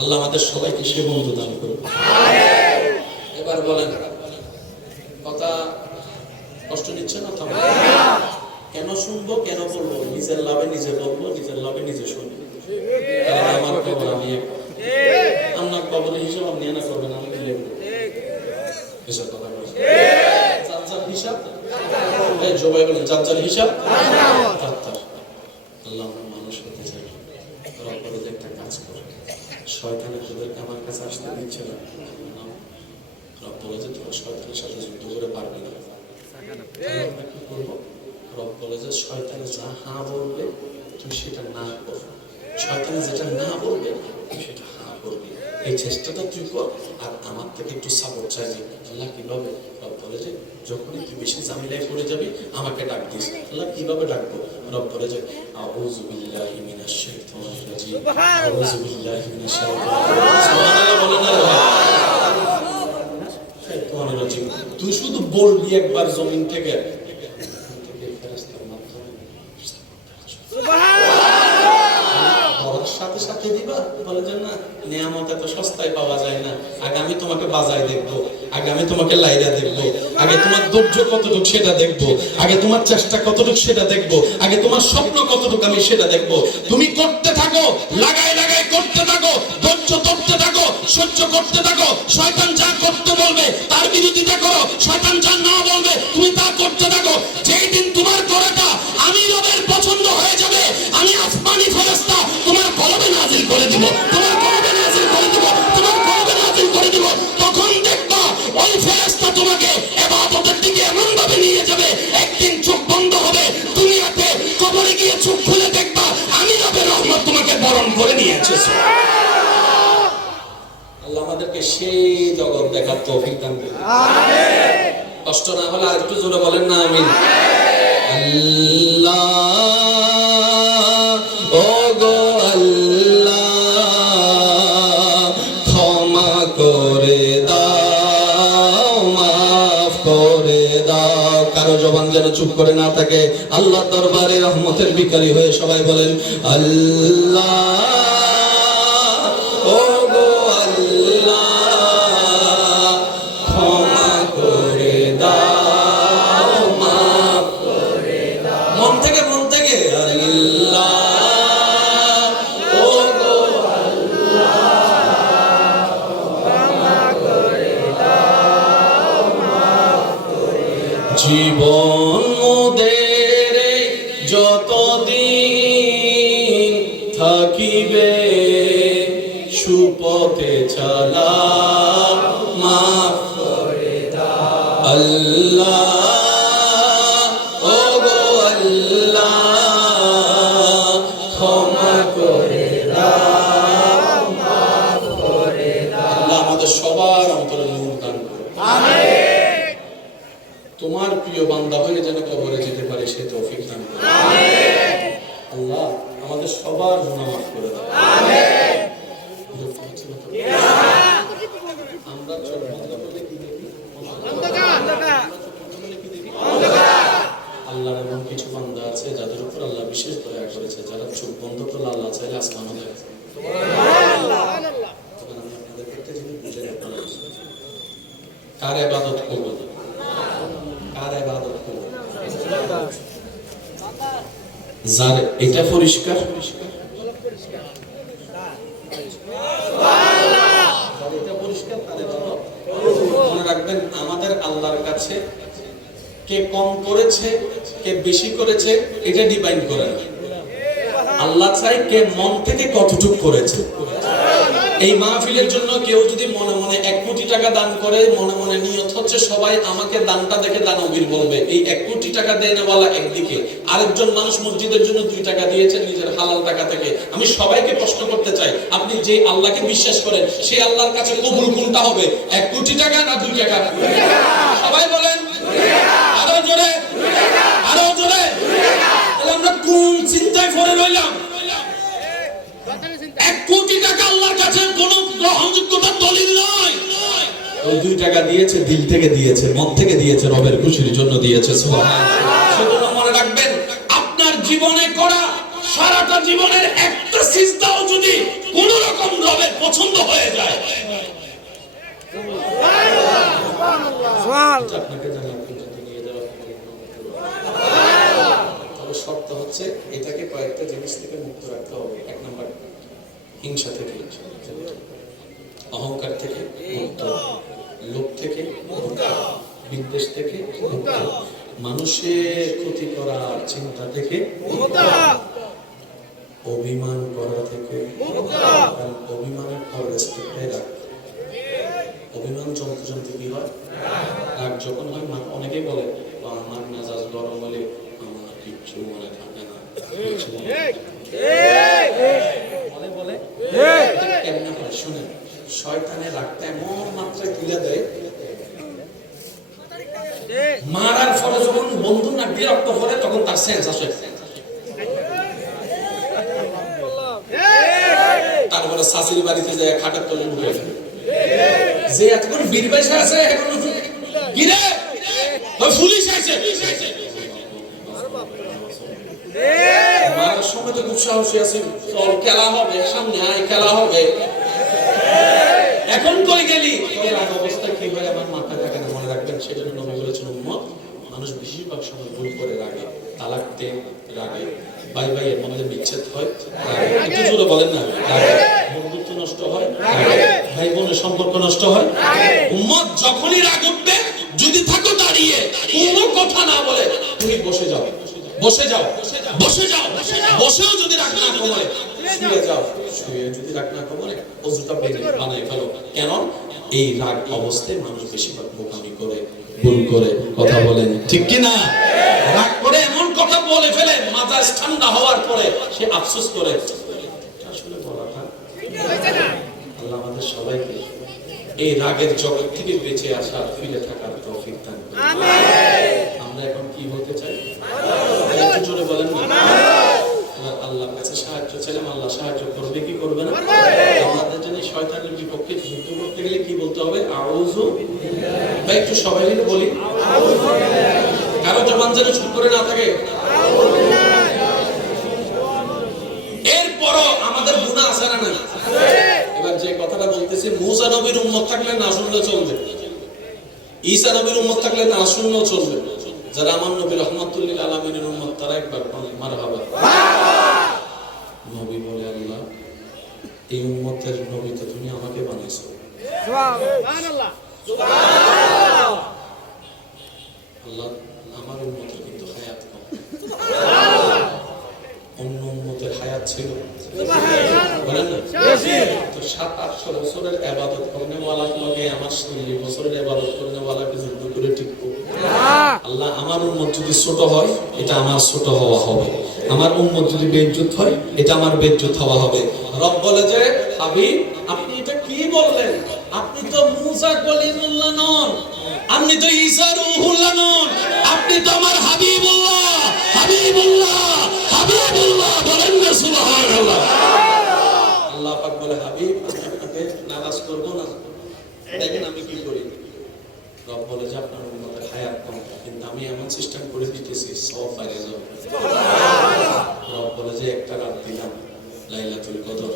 আল্লাহ আমাদের সবাইকে সে বন্ধু দান করুন। এবার বলেন, কথা কষ্ট নিচ্ছে না? কেন শুনবো, কেন বলবো? নিজের লাভে নিজে বলবো, নিজের লাভে নিজে শুনবো। আমার খবর আমি, আপনার খবরের হিসাব আপনি না করবেন, আমি দিলে এসব কথা বলছি। যার যার হিসাব, সবাই বলেন যার যার হিসাব। আল্লাহ মানুষ হতে চাই, রব্বরে যে একটা কাজ করে, শয়তানের তোদেরকে আমার কাছে আসতে দিচ্ছে না। রব বলে যে তোরা শয়তানের সাথে যুদ্ধ করে পারবি না। আমরা কি করবো? রব বলে যে শয়তানে যা হ্যাঁ বলবে তুই সেটা না কর, শয়তানে যেটা না বলবে তুই সেটা হ্যাঁ করবি। এই চেষ্টাটা তুই কর, আর আমার থেকে একটু সাপোর্ট চাইবি। আল্লাহ কিভাবে? রব বলে যে যখনই তুই বেশি ঝামেলায় পড়ে যাবি আমাকে ডাক দিস। আল্লাহ কিভাবে ডাকবো? রব বলে যে আউযু বিল্লাহি মিনাশ শাইতানির রাজিম, আউযু বিল্লাহি মিনাশ শাইতানির রাজিম। সুবহানাল্লাহ বলেন না শাইতানির রাজিম। তুই শুধু বলবি একবার জমিন থেকে, ফেরেশতার মাধ্যমে সাথে সাথে দিবা। বলে যে না, নিয়ামত এত সস্তায় পাওয়া যায় না, আগে আমি তোমাকে বাজায় দেখবো, আগে আমি তোমাকে লাইরা দেখবো, আগে তোমার ধৈর্য কতটুকু সেটা দেখবো, আগে তোমার চেষ্টা কতটুকু সেটা দেখবো, আগে তোমার স্বপ্ন কতটুকু আমি সেটা দেখবো। তুমি করতে থাকো, লাগাই লাগাই করতে থাকো, ধৈর্য ধরতে থাকো, সহ্য করতে থাকো। শয়তান যা করতে বলবে তার বিরোধিতা করো, শয়তান যা না বলবে তুমি তা করতে থাকো। যেই দিন তোমার করাটা আমি রবের পছন্দ হয়ে যাবে, আমি আসমানি ফেরেশতা তোমার কলবে নাজিল করে দিব, তোমার কলবে নাজিল করে দিব, তোমার কলবে নাজিল করে দিব। তখন দেখবা ওই ফেরেশতা তোমাকে ইবাদতের দিকে এমন ভাবে নিয়ে যাবে, একদিন চোখ বন্ধ হবে দুনিয়াতে, কবরে গিয়ে চোখ খুলে দেখবা আমি রবের রহমত তোমাকে বরণ করে নিয়েছে। আল্লাহ আমাদেরকে সেই জগৎ দেখার তৌফিক দান করুন। আমিন। কষ্ট না হলে আর একটু জোরে বলেন না আমিন। আল্লাহ দাও। কারো জবান যেন চুপ করে না থাকে। আল্লাহ দরবারে রহমতের ভিখারি হয়ে সবাই বলেন আল্লাহ, ও গো আল্লাহ, ক্ষমা করে দাও, মাফ করে দাও। মন থেকে আল্লাহ, ও গো আল্লাহ, ক্ষমা করে দাও, মাফ করে দাও। জীবন মোদের যতদিন থাকিবে সুপথে চালাও, মাফ করে দাও। আল্লাহ, ও গো আল্লাহ, ক্ষমা করে দাও, মাফ করে দাও। আল্লাহ আমাদের সবার অন্তরে নূর দান করো, আমিন। তোমার প্রিয় বান্দা হয়ে যেন কবরে যেতে পারে সেই তৌফিক দান করো, আমিন। আল্লাহ আমাদের সবার গুনাহ মাফ করে দাও, আমিন। আমরা চোখ বন্ধ করলে কি দেখি? আল্লাহর এমন কিছু বান্দা আছে যাদের উপর আল্লাহ বিশেষ দয়া করেছে, যারা চোখ বন্ধ করলে আল্লাহ চাইলে আসমানও দেখে। কার ইবাদত করবো? কার ইবাদত করবো? যার এটা পরিষ্কার, মনে রাখবেন আমাদের আল্লাহর কাছে কে কম করেছে কে বেশি করেছে এটা ডিফাইন করে না। আল্লাহ চাই কে মন থেকে কতটুকু করেছে। এই মাহফিলের জন্য কেউ যদি মনে মনে 1 কোটি টাকা দান করে, মনে মনে নিয়ত হচ্ছে সবাই আমাকে দানটা দেখে দানবীর বলবে, এই 1 কোটি টাকা দেনওয়ালা একদিকে, আরেকজন মানুষ মসজিদের জন্য 2 টাকা দিয়েছেন নিজের হালাল টাকা থেকে। আমি সবাইকে প্রশ্ন করতে চাই, আপনি যে আল্লাহকে বিশ্বাস করেন সেই আল্লাহর কাছে কবুল কোনটা হবে? 1 কোটি টাকা না 2 টাকা? সবাই বলেন আরো জোরে, আরো জোরে। তাহলে আমরা কোন চিন্তায় পড়ে রইলাম? 1 কোটি টাকা আল্লাহর কাছে কোনো গ্রহণযোগ্যতার দলিল নয়। ওই 2 টাকা দিয়েছে, দিল থেকে দিয়েছে, মন থেকে দিয়েছে, রবের খুশির জন্য দিয়েছে। সুবহানাল্লাহ। সেজন্য মনে রাখবেন, আপনার জীবনে করা সারাটা জীবনের একটা সিজদাও যদি কোন রকম রবের পছন্দ হয়ে যায়, সুবহানাল্লাহ, আপনাকে জান্নাত পর্যন্ত নিয়ে যাওয়া। তবে শর্ত হচ্ছে এটাকে কয়েকটা জিনিস থেকে মুক্ত রাখতে হবে। 1 নাম্বার হিংসা থেকে, অহংকার থেকে মুক্ত, লোভ থেকে মুক্ত, বিদ্বেষ থেকে মুক্ত, মানুষের ক্ষতি করার চিন্তা থেকে মুক্ত, অভিমান করা থেকে মুক্ত। অভিমানের পর রেসপেক্টে রাখতে। অভিমান যন্ত্র কি হয়? রাগ যখন হয়, অনেকেই বলে আমার মেজাজ গরম হলে আমার কিচ্ছু মনে থাকে না, বলে কেমনে হয় শুনেন। শয়তানের রাগটা এমন মাত্রায় তুলে দেয়, মারার ফলে যখন বন্ধু নাক দিয়ে রক্ত পড়ে তখন তার সেন্স আসে। তারপরে শাশুড়ি বাড়িতে যায় খাটের তলে ঢুকে যে এতক্ষণ বীর বাইসে আছে, এখন কি রে পুলিশ আইছে। মারার সময় তো খুব সাহসী আছে, চল খেলা হবে, সামনে আয় খেলা হবে। এখন কই গেলি? রাগ অবস্থা কি হয় আমার মাথায় থাকে না। মনে রাখবেন, সেজন্য নবী বলেছেন উম্মত, মানুষ বেশিরভাগ সময় ভুল করে রাগে, তালাক দেয় রাগে, ভাই ভাইয়ের মধ্যে বিচ্ছেদ হয় রাগে, একটু জোরে বলেন না, রাগে, বন্ধুত্ব নষ্ট হয় রাগে, ভাই বোনের সম্পর্ক নষ্ট হয় রাগে। উম্মত যখনই রাগ উঠবে, যদি থাকো দাঁড়িয়ে কোনো কথা না বলে তুমি বসে যাও, বসে যাও, বসে যাও, বসেও যদি রাগ না কমে শুয়ে যাও, শুয়ে যদি রাগ না কমে ওযুটা বানাই ফেলো। কেন? এই রাগ অবস্থায় মানুষ বেশিরভাগ বোকামি করে, ভুল করে, কথা বলেন ঠিক কি না? রাগ করে এমন কথা বলে ফেলে, মাথা ঠান্ডা হওয়ার পরে সে আফসোস করে। আসলে বলাটা আল্লাহ আমাদের সবাইকে এই রাগের জগৎ থেকে বেঁচে আসা, ফিরে থাকার তৌফিক দান করুন। আমিন। আমরা এখন কি হতে চাই? একটু জোরে বলেন না। আল্লাহর কাছে সাহায্য চাইলাম, আল্লাহ সাহায্য করবে কি করবে না? আমাদের জন্য শয়তানের বিপক্ষে যুদ্ধ করতে গেলে কি বলতে হবে? আউযু বিল্লাহ। ভাই একটু সবাই মিলে বলি আউযু বিল্লাহ। যেন চুপ করে না থাকে। এরপরও আমাদের গুনাহ আছে না নাই? এবার যে কথাটা বলতেছি, মুসা নবীর উম্মত থাকলে না শুনলে চলবে, ঈসা নবীর উম্মত থাকলে না শুনলেও চলবে। যারা আমার নবী রাহমাতুল লিল আলামিনের উম্মত তারা একবার মারহাবা। নবী বলে, আল্লাহ এই উম্মতের নবী তো তুমি আমাকে বানাইছো, সুবহানাল্লাহ সুবহানাল্লাহ। আল্লাহ আমার উম্মতের কিন্তু হায়াত কম, সুবহানাল্লাহ। অন্য উম্মতের হায়াত ছিল, সুবহানাল্লাহ, বলেন না? তো 700-800 বছরের ইবাদত করনে ওয়ালা লগে আমার 40 বছরের ইবাদত করনে ওয়ালাকে যুদ্ধ করে টিকবো? আল্লাহ আমার উম্মত যদি ছোট হয় এটা আমার ছোট হওয়া হবে, আমার উম্মত যদি বেইজ্জত হয় এটা আমার বেইজ্জত হওয়া হবে। রব বলে যে, হাবিব আপনি এটা কি বললেন? আপনি তো মুসা কলিমুল্লাহ নন, আপনি তো ঈসা রূহুল্লাহ নন, আপনি তো আমার হাবিবুল্লাহ, হাবিবুল্লাহ, হাবিবুল্লাহ। বলেন না সুবহানাল্লাহ। আল্লাহ পাক বলে, হাবিব আমি আপনাকে নারাজ করব না, দেখেন আমি কি করি। রব বলে যে, আপনার উম্মতের হায়াত কম, কিন্তু আমি এমন সিস্টেম করে দিতেছি সব বাইরে যাবে, সুবহানাল্লাহ। রব বলে যে, একটা রাত দিলাম লাইলাতুল কদর,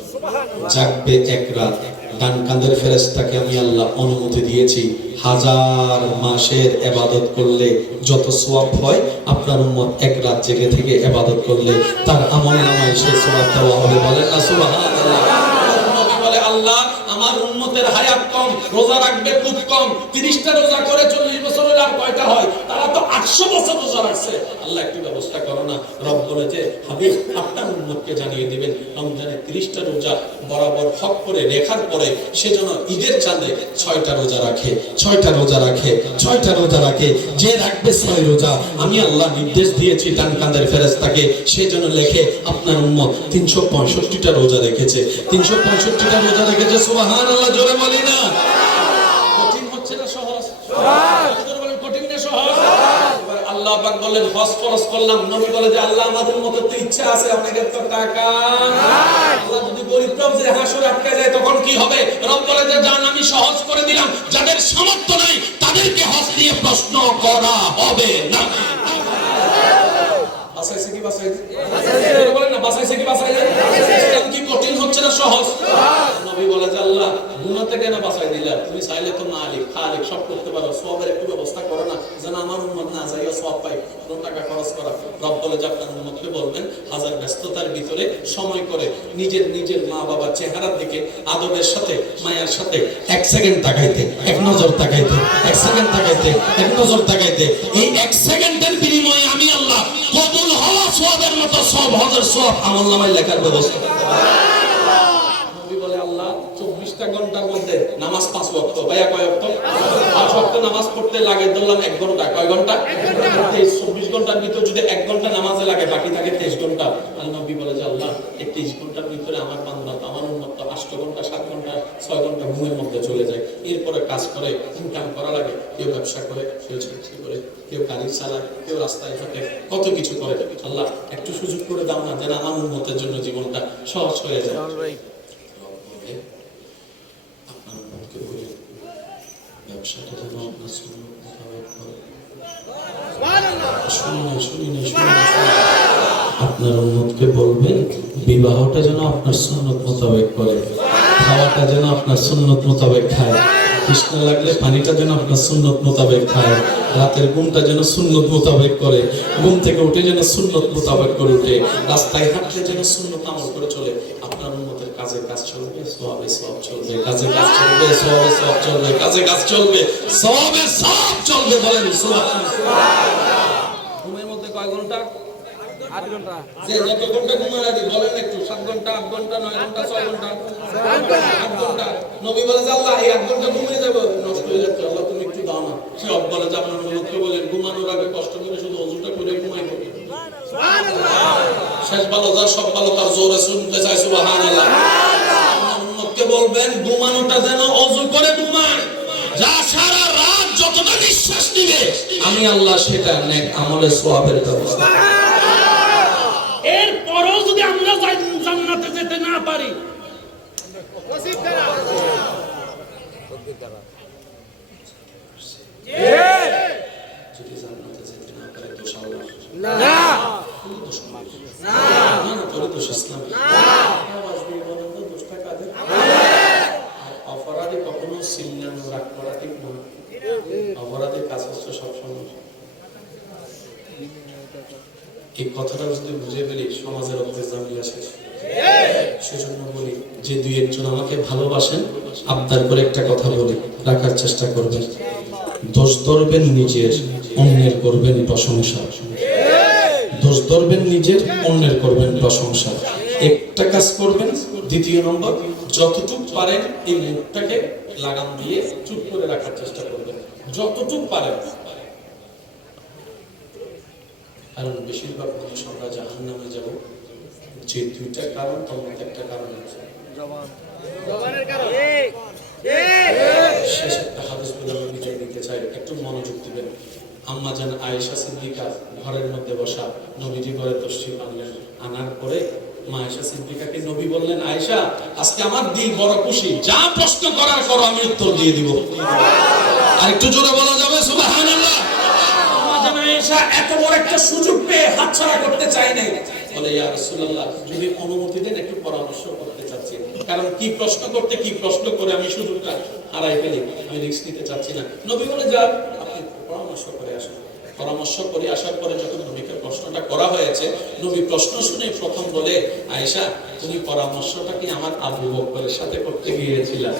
জাগবে এক রাত, ডান কাঁধের ফেরেশতাকে আমি আল্লাহ অনুমতি দিয়েছি 1000 মাসের ইবাদত করলে যত সওয়াব হয় আপনার উম্মত এক রাত জেগে থেকে ইবাদত করলে তার আমলনামায় সেই সওয়াব দেওয়া হবে। বলেন না সুবহানাল্লাহ। নবী বলে, আল্লাহ আমার উম্মতের হায়াত কম, রোজা রাখবে খুব কম, 30টা রোজা করে 40 বছরের আর কয়টা হয়? তারা তো 800 বছর রোজা রাখছে। আল্লাহ একটু ব্যবস্থা করো না। রব বলে যে, হাবিব আপনার উম্মতকে জানিয়ে দিবেন রমজানে 30টা রোজা বরাবর হক করে রেখার পরে সে যেন ঈদের চাঁদে 6টা রোজা রাখে, 6টা রোজা রাখে, 6টা রোজা রাখে। যে রাখবে 6 রোজা আমি আল্লাহ নির্দেশ দিয়েছি ডান কাঁধের ফেরেশতাকে সে যেন লেখে আপনার উম্মত 365টা রোজা রেখেছে, 365টা রোজা রেখেছে। সুবহানাল্লাহ, জোরে বলি না? কঠিন হচ্ছে না সহজ? সহজ। জোরে বলেন, কঠিন না সহজ? এবার আল্লাহ পাক বলেন হজ ফরজ করলাম। নবী বলে যে, আল্লাহ আমাদের মতো তো ইচ্ছা আছে, অনেকের তো টাকা নাই। আল্লাহ যদি গরিব রব যে হাসর আটকে যায় তখন কি হবে? রব বলে যে, জান আমি সহজ করে দিলাম, যাদের সামর্থ্য নাই তাদেরকে হজ নিয়ে প্রশ্ন করা হবে না। বাসাইছে কি বাসাইছে? বাসাইছে। বলেন না, বাসাইছে কি বাসাইছে? ইসলাম কি কঠিন হচ্ছে না সহজ? নবী বলে যে, আল্লাহ গুনাহ থেকে না বাঁচাই দিলা, তুমি চাইলে তো মালিক খালিক সব করতে পারো, সওয়াবের একটু ব্যবস্থা করো না যেন আমার উম্মত না যাইয়া সওয়াব পায়, কোনো টাকা খরচ করা। রব বলে যে, আপনার উম্মতকে বলবেন হাজার ব্যস্ততার ভিতরে সময় করে নিজের মা বাবার চেহারার দিকে আদবের সাথে মায়ের সাথে 1 সেকেন্ড তাকাইতে, 1 নজর তাকাইতে, 1 সেকেন্ড তাকাইতে, 1 নজর তাকাইতে। এই 1 সেকেন্ডের বিনিময়ে আমি আল্লাহ কবুল হওয়া সওয়াবের মতো সব হজের সওয়াব আমলনামায় লেখার ব্যবস্থা করতে পারি। নবী বলে, আল্লাহ 24টা ঘন্টার মধ্যে নামাজ 5 ওয়াক্ত, ভাইয়া কয় ওয়াক্ত? 5 ওয়াক্ত নামাজ পড়তে লাগে ধরলাম 1 ঘন্টা, কয় ঘন্টা? 24 ঘন্টার ভিতর যদি 1 ঘন্টা নামাজে লাগে বাকি থাকে 23 ঘন্টা। আর নবী বলে যে, আল্লাহ এই 23 ঘন্টার ভিতরে আমার বান্দা আমার উম্মত 8 ঘন্টা 7 ঘন্টা 6 ঘন্টা ঘুমের মধ্যে চলে যায়, এরপরে কাজ করে ইনকাম করা লাগে, কেউ ব্যবসা করে, কেউ চাকরি করে, কেউ গাড়ি চালায়, কেউ রাস্তায় থাকে, কত কিছু করে। আল্লাহ একটু সুযোগ করে দাও না যেন আমার উম্মতের জন্য জীবনটা সহজ হয়ে যায়। আপনার উম্মতকে বলি ব্যবসাটা যেন আপনার সুন্নাত মোতাবেক করে। আপনার উম্মতকে বলবেন বিবাহটা যেন আপনার সুন্নত মোতাবেক করে, খাওয়াটা যেন আপনার সুন্নত মোতাবেক খায়, তৃষ্ণা লাগলে পানিটা যেন আপনার সুন্নত মোতাবেক খায়, রাতের ঘুমটা যেন সুন্নত মোতাবেক করে, ঘুম থেকে উঠে যেন সুন্নত মোতাবেক করে উঠে, রাস্তায় হাঁটলে যেন সুন্নত আমল করে চলে। আপনার উম্মতের কাজে কাজ চলবে, সওয়াবে সওয়াব চলবে, কাজে কাজ চলবে, সওয়াবে সওয়াব চলবে, কাজে কাজ চলবে, সওয়াবে সওয়াব চলবে। বলেন সুবহানাল্লাহ। ঘুমের মধ্যে কয় ঘন্টা? 8 ঘন্টা। যে যত ঘন্টা ঘুমায় রাখি বলেন একটু, 7 ঘন্টা, 8 ঘন্টা, 9 ঘন্টা, 6 ঘন্টা, 8 ঘন্টা। নবী বলে যে, আল্লাহ এই 8 ঘন্টা ঘুমিয়ে যাবে, নষ্ট হয়ে যাচ্ছে, আল্লাহ তুমি একটু দাও না। সে বলে যে, আপনার উম্মতকে বলেন ঘুমানোর আগে কষ্ট করে শুধু ওযুটা করে ঘুমাইবো। সুবহানাল্লাহ। শেষ ভালো যার সব ভালো তার জোরে শুনতে চাই সুবহানাল্লাহ। আপনার উম্মতকে বলবেন ঘুমানোটা যেন ওযু করে ঘুমায়, যা সারা রাত যতটা নিঃশ্বাস নিবে আমি আল্লাহ সেটা নেক আমলের সওয়াবের ব্যবস্থা। এরপরও যদি আমরা জান্নাতে যেতে না পারি, নসিব করা যদি জান্নাতে যেতে না পারে দোষ আল্লাহর? না দোষ আমার? না না, তোর দোষ ইসলাম। আওয়াজ দিয়ে বলেন তো দোষটা কাদের? আর অপরাধী কখনো চিল্লানো রাগ করা ঠিক নয়। অপরাধীর কাজ হচ্ছে সবসময় এই কথাটা যদি বুঝে ফেলি সমাজের অত্যাচার শেষ। সেজন্য বলি যে দুই একজন আমাকে ভালোবাসেন আবদার করে একটা কথা বলি, রাখার চেষ্টা করবেন। দোষ ধরবেন নিজের, অন্যের করবেন প্রশংসা। দোষ ধরবেন নিজের, অন্যের করবেন প্রশংসা। একটা কাজ করবেন। দ্বিতীয় নম্বর, যতটুকু পারেন এই মুখটাকে লাগাম দিয়ে চুপ করে রাখার চেষ্টা করবেন, যতটুকু পারেন। কারণ বেশিরভাগ মানুষ আমরা জাহান্নামে যাব যে দুইটা কারণ, তোমার একটা কারণ আছে। শেষ একটা হাদিস বলে আমি বিদায় নিতে চাই, একটু মনোযোগ দিবেন। আম্মা জান আয়েশা সিদ্দিকা ঘরের মধ্যে বসা, নবীজি ঘরে তশরিফ আনলেন। আনার পরে মা আয়েশা সিদ্দিকাকে নবী বললেন, আয়েশা আজকে আমার দিল বড় খুশি, যা প্রশ্ন করার করো আমি উত্তর দিয়ে দিব। আর একটু জোরে বলা যাবে সুবহানাল্লাহ? আম্মা জান আয়েশা এত বড় একটা সুযোগ পেয়ে হাতছাড়া করতে চাই নাই। বলে ইয়া রাসূলুল্লাহ যদি অনুমতি দেন একটু পরামর্শ করতে চাচ্ছি, কারণ কি প্রশ্ন করতে কি প্রশ্ন করে আমি সুযোগটা হারাই ফেলি, আমি রিস্ক নিতে চাচ্ছি না। নবী বলে যান আপনি পরামর্শ করে আসুন। পরামর্শ করে আসার পরে যখন নবীকে প্রশ্নটা করা হয়েছে, নবী প্রশ্ন শুনে প্রথম বলে, আয়েশা তুমি পরামর্শটা কি আমার আবু বকরের সাথে করতে গিয়েছিলা?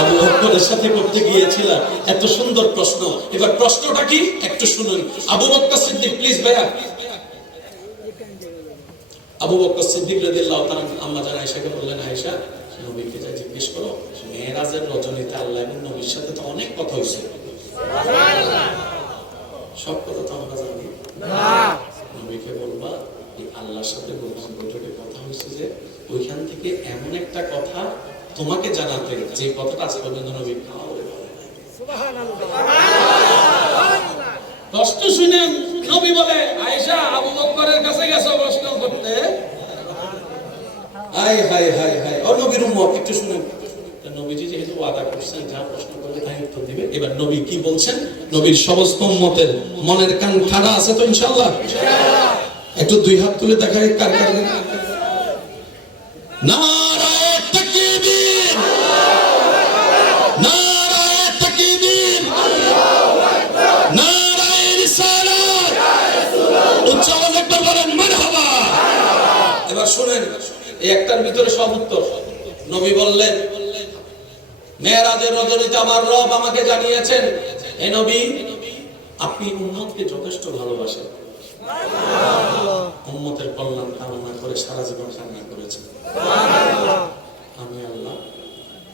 আবু বকরের সাথে করতে গিয়েছিলা? এত সুন্দর প্রশ্ন। এবার প্রশ্নটা কি একটু শুনুন। আবু বকর সিদ্দিক, প্লিজ ভাইয়া। আবু বকর সিদ্দিক রাদিয়াল্লাহু তাআলা আম্মা জান আয়েশাকে বললেন, আয়েশা নবীকে যা জিজ্ঞেস করো, মেরাজের রজনীতে আল্লাহ এবং নবীর সাথে তো অনেক কথা হয়েছে, সুবহানাল্লাহ, সব কথা তো আমরা জানি না। নবীকে বলবা এই আল্লাহর সাথে গোপন বৈঠকে কথা হয়েছে যে ওইখান থেকে এমন একটা কথা তোমাকে জানাতে, যে কথাটা আজ পর্যন্ত নবী কাউরে বলে নাই, সুবহানাল্লাহ। প্রশ্ন শুনেন নবী বলে, আয়েশা আবু বকরের কাছে গেছো প্রশ্ন করতে? হাই হাই হাই হাই, ও নবীর উম্মত একটু শুনেন। নবীজি যেহেতু ওয়াদা করছেন যা প্রশ্ন করবে তাই উত্তর দিবে, এবার নবী কি বলছেন? নবীর সমস্ত উম্মতের মনের কান খাড়া আছে তো ইনশাআল্লাহ? একটু দুই হাত তুলে দেখাই কার কার। নারায়ে তাকবীর, নারায়ে তাকবীর, নারায়ে রিসালাত, উচ্চ আওয়াজে একবার বলেন মারহাবা। এবার শুনেন এই একটার ভিতরে সব উত্তর। নবী বললেন, মেরাজের রজনীতে আমার রব আমাকে জানিয়েছেন, হে নবী আপনি উম্মতকে যথেষ্ট ভালোবাসেন, উম্মতের কল্যাণ কামনা করে সারা জীবন কান্না করেছেন। আমি আল্লাহ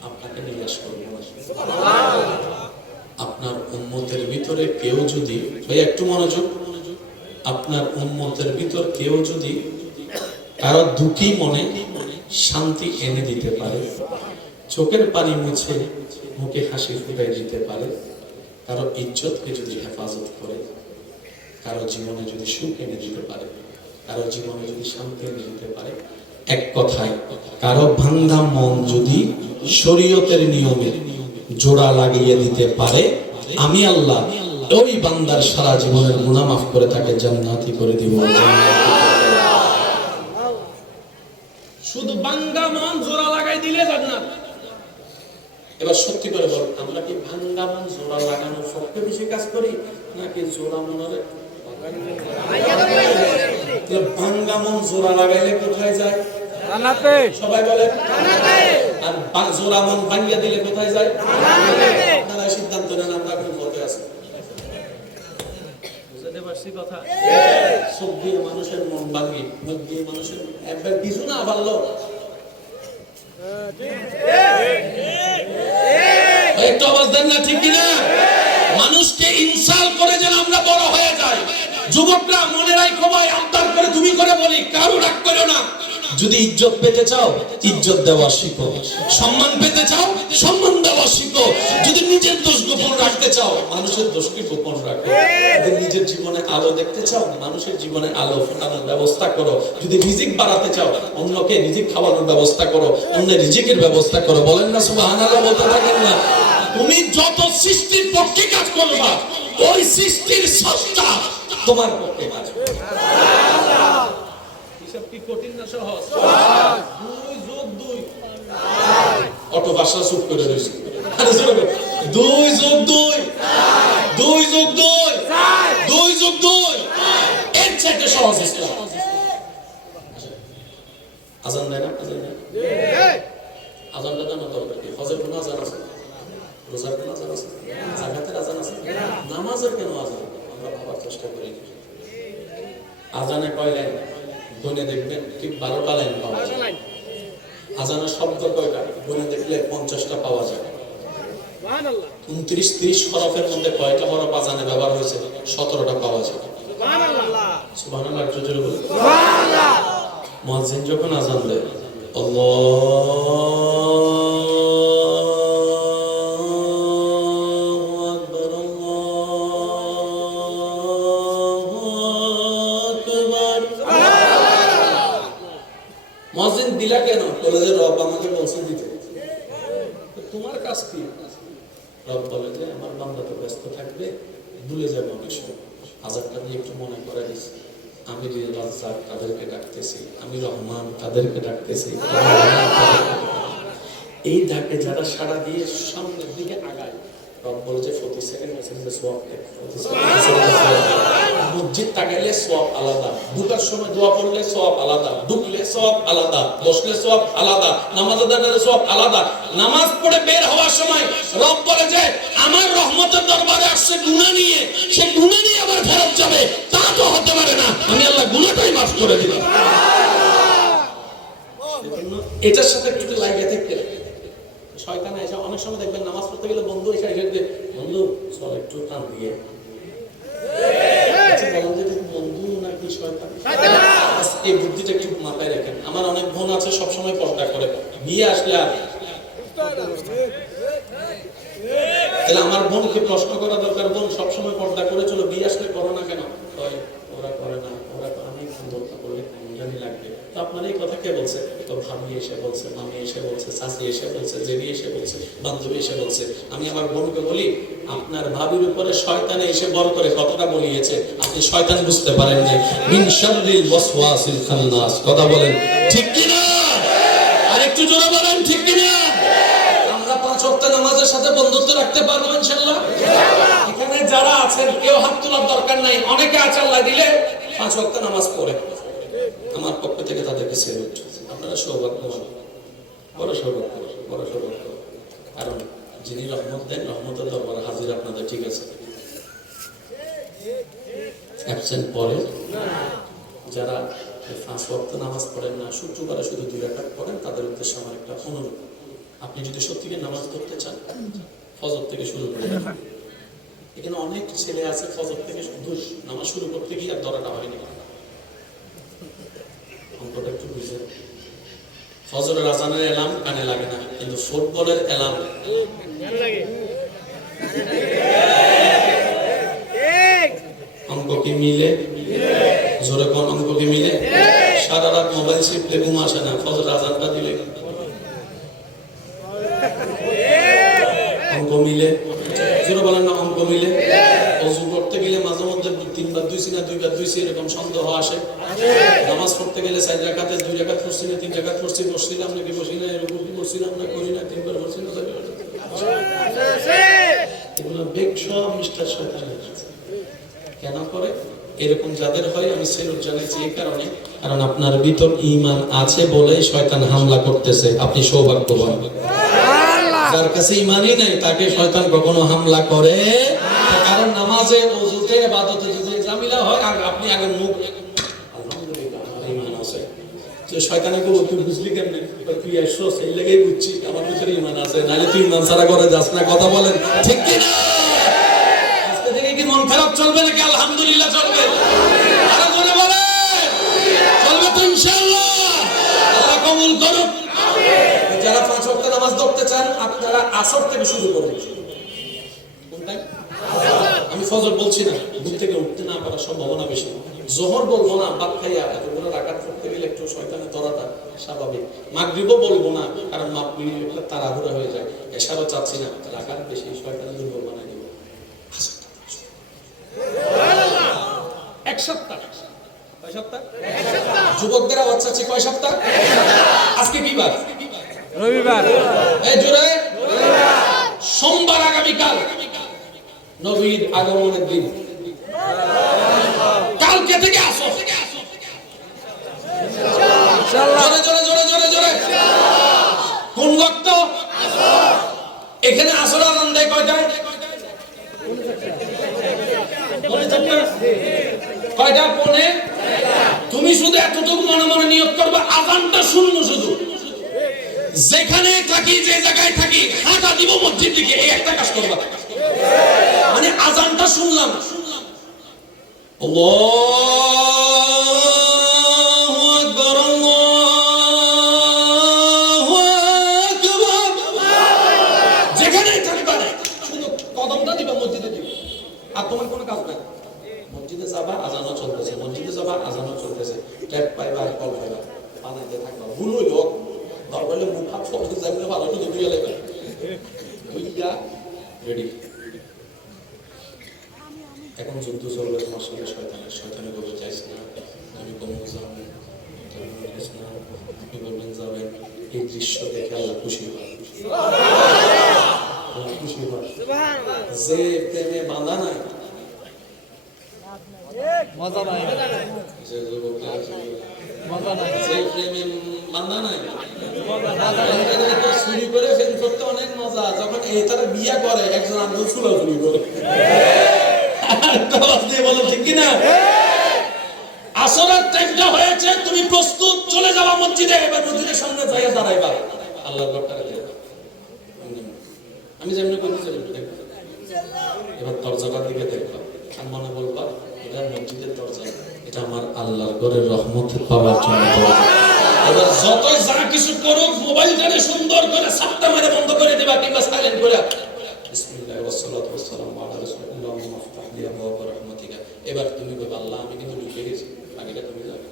আপনাকে নিরাশ করব না। আপনার উম্মতের ভিতরে কেউ যদি, ভাই একটু মনোযোগ, আপনার উম্মতের ভিতর কেউ যদি কারো দুঃখী মনে শান্তি এনে দিতে পারে, চোখের পানি মুছে মুখে হাসি ফুটাই দিতে পারে, কারো ইজ্জতকে যদি হেফাজত করে, কারো জীবনে যদি সুখ এনে দিতে পারে, কারো জীবনে যদি শান্তি এনে দিতে পারে, এক কথায় কারো ভাঙ্গা মন যদি শরীয়তের নিয়মে জোড়া লাগিয়ে দিতে পারে, আমি আল্লাহ ওই বান্দার সারা জীবনের গুনাহ মাফ করে তাকে জান্নাতি করে দিব। শুধু ভাঙ্গা মন জোড়া লাগাই দিলে জান্নাত। এবার সত্যি করে বল, আমরা কি ভাঙ্গা মন জোড়া লাগানোর পক্ষে বেশি কাজ করি নাকি জোড়া মনের? ভাঙ্গা মন জোড়া লাগাইলে কোথায় যায়? জান্নাতে। সবাই বলে জান্নাতে। আর জোড়া মন ভাঙ্গিয়ে দিলে কোথায় যায়? জান্নাতে। আপনারা সিদ্ধান্ত নেন, আমরা কোন পথে আছি? বুঝতে পারছি কথা? সব দিয়ে মানুষের মন ভাঙ্গি, মুখ দিয়ে মানুষের একবার কিছু না ভালো। একটু আওয়াজ দেন না, ঠিক কিনা? মানুষকে ইনসাল্ট করে যেন আমরা বড় হয়ে যাই। যুবকরা মনে রাখো ভাই, আবদার করে তুমি করে বলি, কারো রাগ করো না। যদি ইজ্জত পেতে চাও ইজ্জত দেওয়া শিখো, সম্মান পেতে চাও সম্মান দেওয়া শিখো। যদি নিজের দোষ গোপন রাখতে চাও মানুষের দোষকে গোপন রাখো। যদি নিজের জীবনে আলো দেখতে চাও মানুষের জীবনে আলো ফোটানোর ব্যবস্থা করো। যদি রিজিক বাড়াতে চাও অন্যকে রিজিক খাওয়ানোর ব্যবস্থা করো, অন্যের রিজিকের ব্যবস্থা করো। বলেন না সুবহানাল্লাহ? বলতে থাকেন না। তুমি যত সৃষ্টির পক্ষে কাজ করবা ওই সৃষ্টির স্রষ্টা তোমার পক্ষে কাজ করবে। হিসাব কি কঠিন না সহজ? 2 যোগ 2 অটো ভাষা চুপ করে রয়েছে। 2 যোগ 2 2 যোগ 2 2 যোগ 2 এর চাইতে সহজ ইসলাম। আজান দেয় না? আজানটা জানা দরকার কি? হজের কোনো আজান আছে, রোজার কোনো আজান আছে, যাকাতের আজান আছে, নামাজের কেন আজান? আমরা ভাবার চেষ্টা করি। আজানে কয় লাইন গুনে দেখবেন, ঠিক 12টা লাইন পাওয়া যায়। আজানের শব্দ কয়টা গুনে দেখলে 50টা পাওয়া যায়। 29-30 হরফের মধ্যে কয়টা হরফ আজানে ব্যবহার হয়েছে? 17টা পাওয়া যায়। সুবহানাল্লাহ, একটু জোরে বলুন সুবহানাল্লাহ। মুয়াজ্জিন যখন আজান দেয়, আল্লাহু আকবার আল্লাহু আকবার, মুয়াজ্জিন দিলা কেন? বলে যে রব আমাকে বলছে দিতে। তোমার কাজ কি? রব বলে যে আমার বান্দা তো ব্যস্ত থাকবে, ভুলে যাবে অনেক সময়, আজানটা নিয়ে একটু মনে করে দিছি। আমি রাজ্জাক তাদেরকে ডাকতেছি, আমি রহমান তাদেরকে ডাকতেছি। এই ডাকে যারা সাড়া দিয়ে সামনের দিকে আগায়, রব বলে যে প্রতি সেকেন্ড সোয়াব, মসজিদ তাকাইলে সোয়াব আলাদা, ঢুকার সময় দোয়া পড়লে সোয়াব আলাদা, ঢুকলে সোয়াব আলাদা, বসলে সোয়াব আলাদা, নামাজ আদায়ের সোয়াব আলাদা। নামাজ পড়ে বের হওয়ার সময় রব বলে যে আমার রহমতের দরবারে আসছে গুনাহ নিয়ে, সে গুনাহ নিয়ে আবার ফেরত যাবে, তা তো হতে পারে না। আমি আল্লাহ গুনাহটাই মাফ করে দিলাম। এটার সাথে একটু লাগিয়ে থাকতে শয়তান এসে অনেক সময় দেখবেন নামাজ পড়তে গেলে বন্ধু এসে যে বন্ধু চল একটু টান দিয়ে, বন্ধু নাকি শয়তান? এই বুদ্ধিটা একটু মাথায় রাখেন। আমার অনেক বোন আছে সবসময় পর্দা করে, বিয়ে আসলে আর তাহলে আমার বোনকে প্রশ্ন করা দরকার, বোন সবসময় পর্দা করে চলো, বিয়ে আসলে করো না কেন? ওরা করে না, ওরা আমি সুন্দরতা করলে জানি লাগবে। তো আপনার এই কথা কে বলছে? তো ভাবি এসে বলছে, মামি এসে বলছে, চাচি এসে বলছে, জেবি এসে বলছে, বান্ধবী এসে বলছে। আমি আমার বোনকে বলি আপনার ভাবির উপরে শয়তানে এসে বর করে কতটা বলিয়েছে, আপনি শয়তান বুঝতে পারেন না। মিন শাররিল ওয়াসওয়াসিল খান্নাস, কথা বলেন ঠিক কি না? আর একটু জোরে বলেন ঠিক কি না? আমরা 5 ওয়াক্ত নামাজের সাথে বন্ধুত্ব রাখতে পারবো ইনশাআল্লাহ? এখানে যারা আছেন কেউ হাত তোলার দরকার নাই, অনেকে আছে আল্লাহ দিলে 5 ওয়াক্ত নামাজ পড়ে, আমার পক্ষ থেকে তাদেরকে সেলুট। আপনারা সৌভাগ্যবান, বড় সৌভাগ্য, বড় সৌভাগ্য। কারণ যিনি রহমত দেন, রহমতের দরবারে হাজির আপনাদের, ঠিক আছে? অ্যাবসেন্ট পরে যারা 5 ওয়াক্ত নামাজ পড়েন না, শুক্রবারে শুধু 2 রাকাত পড়েন, তাদের উদ্দেশ্যে আমার একটা অনুরোধ। আপনি যদি সত্যিকার নামাজ পড়তে চান, ফজর থেকে শুরু করে। এখানে অনেক ছেলে আছে ফজর থেকে নামাজ শুরু করতে গিয়ে আর ধরাটা হয়নি। অঙ্কটা একটু বুঝে, ফজরের আজানের এলার্ম কানে লাগে না, কিন্তু ফুটবলের এলার্ম অঙ্ক কি মিলে? জোরে কোন অঙ্ক কি মিলে? সারা রাত মোবাইল চিপলে ঘুম আসে না, ফজরের আজানটা দিলে অঙ্ক মিলে? জোরে বলেন না অঙ্ক মিলে? ওযু করতে গেলে মাঝে মধ্যে 3 বার 2 না 2 বার 2 এরকম সন্দেহ আসে। নামাজ পড়তে গেলে 4 রাকাতে 2 রাকাত পড়ছি না 3 রাকাত পড়ছি, বসছিলাম নাকি বসি না, এরকম কি করছিলাম না করি না, 3 বার পড়ছি না 4 বার। এগুলো বেগ সব মিস্টার শয়তানের কাছে। কেন করে এরকম যাদের হয় আমি সেলুট জানাচ্ছি এই কারণে, কারণ আপনার ভিতর ঈমান আছে বলেই শয়তান হামলা করতেছে। আপনি সৌভাগ্যবান। যার কাছে ঈমানই নাই তাকে শয়তান কখনো হামলা করে না। কারণ নামাজে, ওযুতে, ইবাদতে যদি জামিলা হয় আর আপনি আগে মুখ আলহামদুলিল্লাহ আমার ঈমান আছে, যে শয়তানে কো তুই বুঝলি কেমনে? তুই এসো সেই লাগেই বুঝছি আমার ভিতরে ঈমান আছে, নালে তুই ঈমান ছাড়া করে যাস না। কথা বলেন ঠিক কি না? আজকে থেকে কি মন খারাপ চলবে নাকি আলহামদুলিল্লাহ চলবে? আরে জোরে বলেন চলবে তো ইনশাআল্লাহ। আল্লাহ কবুল করুন। যারা 5 ওয়াক্ত নামাজ পড়তে চান আপনারা আসর থেকে শুরু করুন। কোনটাই? আমি ফজর বলছি না, ঘুম থেকে উঠতে না পারার সম্ভাবনা বেশি। জোহর বলবো না, ভাত খাইয়া এতগুলো রাকাত পড়তে গেলে একটু শয়তানের ধরাটা স্বাভাবিক। মাগরিবও বলবো না, কারণ মাগরিব একটা তাড়াহুড়া হয়ে যায়। এশারও চাচ্ছি না, রাকাত বেশি শয়তানের দুর্বল বানাই দিব। এক সপ্তাহ। কয় সপ্তাহ? যুবকদের আওয়াজ আছে কয় সপ্তাহ? আজকে কি বার? রবিবার। এই জোরে সোমবার, আগামীকাল নবীর আগমনের দিন। কালকে থেকে আসো। জোরে জোরে জোরে জোরে জোরে। কোন ওয়াক্ত? এখানে আসর আজান দেয় কয়টায়? কয়টা? পৌনে। তুমি শুধু এতটুকু মনে মনে নিয়ত করবে, আজানটা শুনবো শুধু। যেখানে থাকি, যে জায়গায় থাকি, হাঁটা দিব মসজিদ দিকে, এই একটা কাজ করবা। মানে আজানটা শুনলাম, আল্লাহু আকবার, আল্লাহু আকবার। যেখানেই থাকবা শুধু কদমটা দিবা মসজিদে দিবে, আর তোমার কোনো কাজ নাই। মসজিদে যাবা, আজানও চলতেছে, মসজিদে যাবা, আজানও চলতেছে, ট্যাপ পাইবা আর কল পাইবা, বানাইতে থাকবা। ভুল হইল দরকারে মুখ হাত ফটো যাবে, ভালো শুধু দিয়ে লেখা বুঝিয়া রেডি। এখন যুদ্ধ চলবে তোমার সঙ্গে শয়তানের। শয়তানে বলবে চাইছি না, আমি কমে যাবো, আপনি বলবেন যাবেন। এই দৃশ্য দেখে আল্লাহ খুশি হয়, খুশি হয়। যে প্রেমে বাঁধা নাই, মজা নাই, যে যুবকরা মজা নাই, যে প্রেমে বাঁধা নাই, চুরি করে ফেন করতে অনেক মজা। যখন এই তারা বিয়া করে, একজন আন্দোলন চুলা চুরি করে। বলো ঠিক কিনা? আসরের টাইমটা হয়েছে, তুমি প্রস্তুত, চলে যাওয়া মসজিদে। এবার মসজিদের সামনে যাইয়া দাঁড়াইবা, আল্লাহর ঘরটারে দেখবা। আমি যেমনি করতে চাই দেখবা, এবার দরজাটার দিকে দেখবা, আর মনে বলবা এটা মসজিদের দরজা, এটা আমার আল্লাহর ঘরের রহমত পাওয়ার জন্য দরজা। এবার যতই যা কিছু করুক, মোবাইলটারে সুন্দর করে সাতটা মেরে বন্ধ করে দেবা, কিংবা সাইলেন্ট করে বিসমিল্লাহি ওয়াস সালাতু ওয়াস সালামু আলা রাসূলিল্লাহ মাফতাহ লি আবওয়াব রাহমাতিকা। এবার তুমি বলবা আল্লাহ আমি কিন্তু ঢুকে গেছি, বাকিটা তুমি জানো।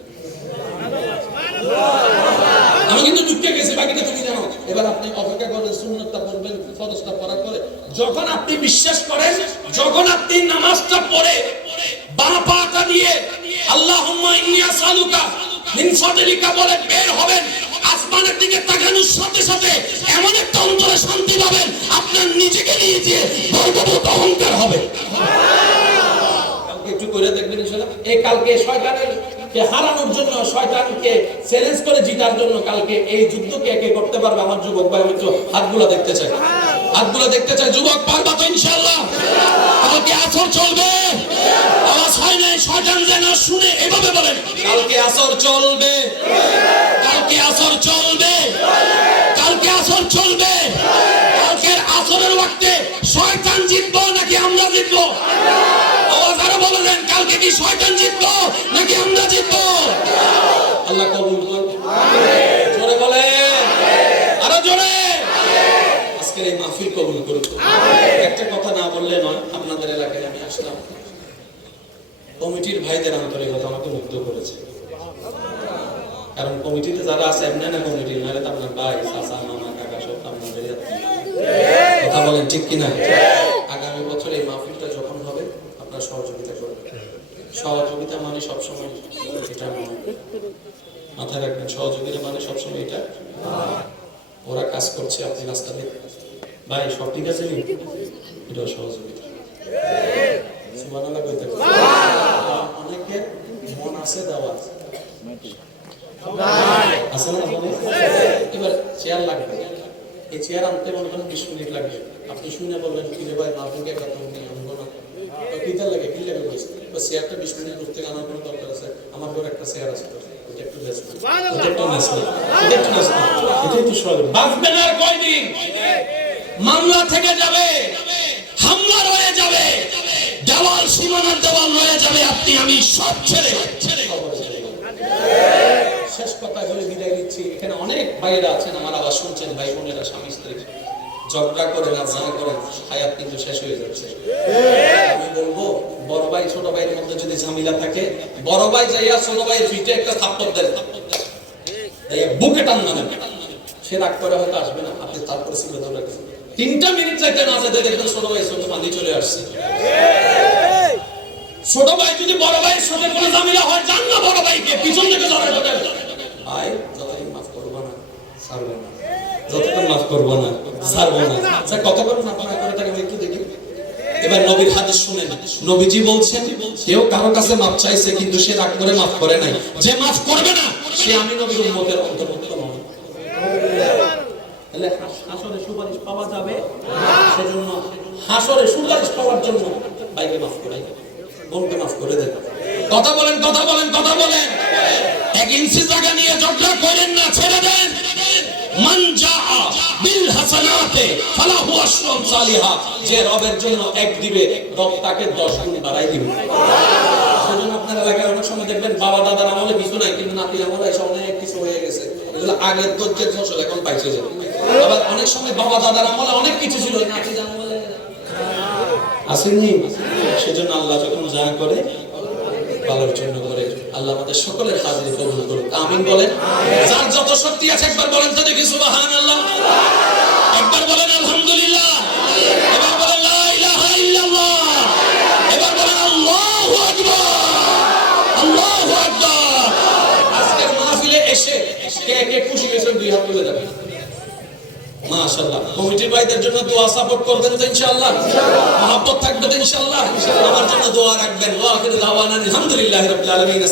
আমি কিন্তু ঢুকে গেছি, বাকিটা তুমি জানো। এবার আপনি অপেক্ষা করবেন, সুন্নতটা পড়বেন, ফরজটা পড়ার পরে যখন আপনি বিশ্বাস করেন, যখন আপনি নামাজটা পড়ে বাঁ পাটা দিয়ে আল্লাহুম্মা ইন্নী আসআলুকা মিন ফাদলিকা বলে বের হবেন, আসমানের দিকে তাকানোর সাথে সাথে এমন একটা অন্তরে শান্তি পাবেন, আপনার নিজেকে নিয়ে যে গর্ববোধ অহংকার হবে। কালকে একটু করে দেখবেন ইনশাআল্লাহ। এই কালকে শয়তানের কে হারানোর জন্য, শয়তানকে চ্যালেঞ্জ করে জিতার জন্য কালকে এই যুদ্ধ কে কে করতে পারবে আমার যুবক ভাই? আমি তো হাতগুলো দেখতে চাই, হাতগুলো দেখতে চাই। যুবক পারবা তো ইনশাআল্লাহ? কালকে আসর চলবে, আওয়াজ হয় না, শয়তান যেন শুনে, এভাবে বলেন কালকে আসর চলবে, কালকে আসর চলবে, কালকে আসর চলবে। কালকের আসরের ওয়াক্তে শয়তান জিতবো নাকি আমরা জিতবো? আওয়াজ আরো বলেন, কালকে কি শয়তান জিতবো নাকি আমরা জিতবো? আল্লাহ কবুল করুন, আমিন। জোরে বলেন, আরো জোরে। আজকের এই মাহফিল কবুল করুন, আমিন। একটা কথা না বললে নয়, আপনাদের এলাকায় আমি আসলাম, কমিটির ভাইদের আন্তরিকতা আমাকে মুগ্ধ করেছে। কারণ কমিটিতে যারা আছে এমনি না কমিটি, নাহলে তো আপনার ভাই, চাচা, মামা, কাকা সব আপনাদের কথা বলেন ঠিক কিনা? আগামী বছর এই মাহফিলটা যখন হবে আপনারা সহযোগিতা করবেন। সহযোগিতা মানে সবসময় এটা মাথায় রাখবেন, সহযোগিতা মানে সবসময় এটা। ওরা কাজ করছে, আপনি রাস্তা দেখবেন, ভাই সব ঠিক আছে নি, এটাও সহযোগিতা। সুবহানাল্লাহ কইতে অনেকের মন আছে দেওয়া আছে না? এবার চেয়ার লাগবে, এই চেয়ার আনতে মনে করেন 20 মিনিট লাগবে। আপনি শুনে বলবেন কি রে ভাই মাহফিলকে একটা তো নিয়ে আনবো না, কিতা লাগে, কি লাগে বলছে, চেয়ারটা 20 মিনিট করতে আনার কোনো দরকার আছে? আমার ঘরে একটা চেয়ার আছে, এটা একটু বেশ না, এটা একটু বেশ না, এটা একটু বেশ না, এটা একটু সহজ। বাঁচবেন আর কয়দিন? মামলা থেকে যাবে, হামলা রয়ে যাবে, দেওয়াল সীমানার দেওয়াল রয়ে যাবে, আপনি আমি সব ছেড়ে শেষ কথা বলে বিদায় দিচ্ছি। এখানে অনেক ভাইয়েরা আছেন, আমার আওয়াজ শুনছেন, ভাই বোনেরা, স্বামী স্ত্রী ঝগড়া করে না, যা করেন হায়াত কিন্তু শেষ হয়ে যাচ্ছে। আমি বলবো বড় ভাই ছোট ভাইয়ের মধ্যে যদি ঝামেলা থাকে, বড় ভাই যাইয়া ছোট ভাইয়ের পিঠে একটা থাপ্পড় দেন, বুকে টান না, সে রাগ করে হয়তো আসবে না, আপনি তারপরে ছিল ধরে 3টা মিনিট যাইতে না যেতে দেখবেন ছোট ভাই ছোট বান্ধি চলে আসছে। ছোট ভাই যদি বড় ভাইয়ের সাথে কোনো ঝামেলা হয়, জান না বড় ভাইকে পিছন থেকে জড়ায় ধরেন, ভাই যতদিন মাফ করবো না ছাড়বো না, যতক্ষণ মাফ করবো না ছাড়বো না। আচ্ছা কতক্ষণ মাফ না করে তাকে একটু দেখি। এবার নবীর হাদিস শুনেন, নবীজি বলছেন কেউ কারো কাছে মাফ চাইছে কিন্তু সে রাগ করে মাফ করে নাই, যে মাফ করবে না সে আমি নবীর উম্মতের অন্তর্ভুক্ত নয়। তাহলে হাসরে সুপারিশ পাওয়া যাবে, সেজন্য হাসরে সুপারিশ পাওয়ার জন্য ভাইকে মাফ করে দেন, বোনকে মাফ করে দেন। কথা বলেন, কথা বলেন, কথা বলেন। 1 ইঞ্চি জায়গা নিয়ে ঝগড়া করেন না, ছেড়ে দেন। মান জাআ বিল হাসানাতে ফালাহু আশরু সালিহা, যে রবের জন্য 1 দিবে রব তাকে 10 গুণ বাড়াই দিবে। সেজন্য আপনার এলাকায় অনেক সময় দেখবেন বাবা দাদার আমলে কিছু নাই কিন্তু নাতির আমলে এসে অনেক কিছু হয়ে গেছে, এগুলো আগের ধৈর্যের ফসল এখন পাইছে যে। আবার অনেক সময় বাবা দাদার আমলে অনেক কিছু ছিল, নাতির আমলে আসেনি। সেজন্য আল্লাহ যখন যা করে ভালোর জন্য করে। আল্লাহ আমাদের সকলের হাজির কবুল করুক, আমিন বলেন। যার যত শক্তি আছে একবার বলেন তো দেখি সুবহানাল্লাহ, একবার বলেন আলহামদুলিল্লাহ, এবার বলেন লা ইলাহা ইল্লাল্লাহ, এবার বলেন আল্লাহু আকবার, আল্লাহু আকবার। আজকের মাহফিলে এসে কে কে খুশি হয়েছেন দুই হাত তুলে দেবেন। মাশাআল্লাহ। কমিটির ভাইদের জন্য দোয়া সাপোর্ট করবেন তো ইনশাআল্লাহ, মহব্বত থাকবে তো ইনশাআল্লাহ। আমার জন্য দোয়া রাখবেন। ওয়া আখিরু দাওয়ানা আলহামদুলিল্লাহি রাব্বিল আলামিন।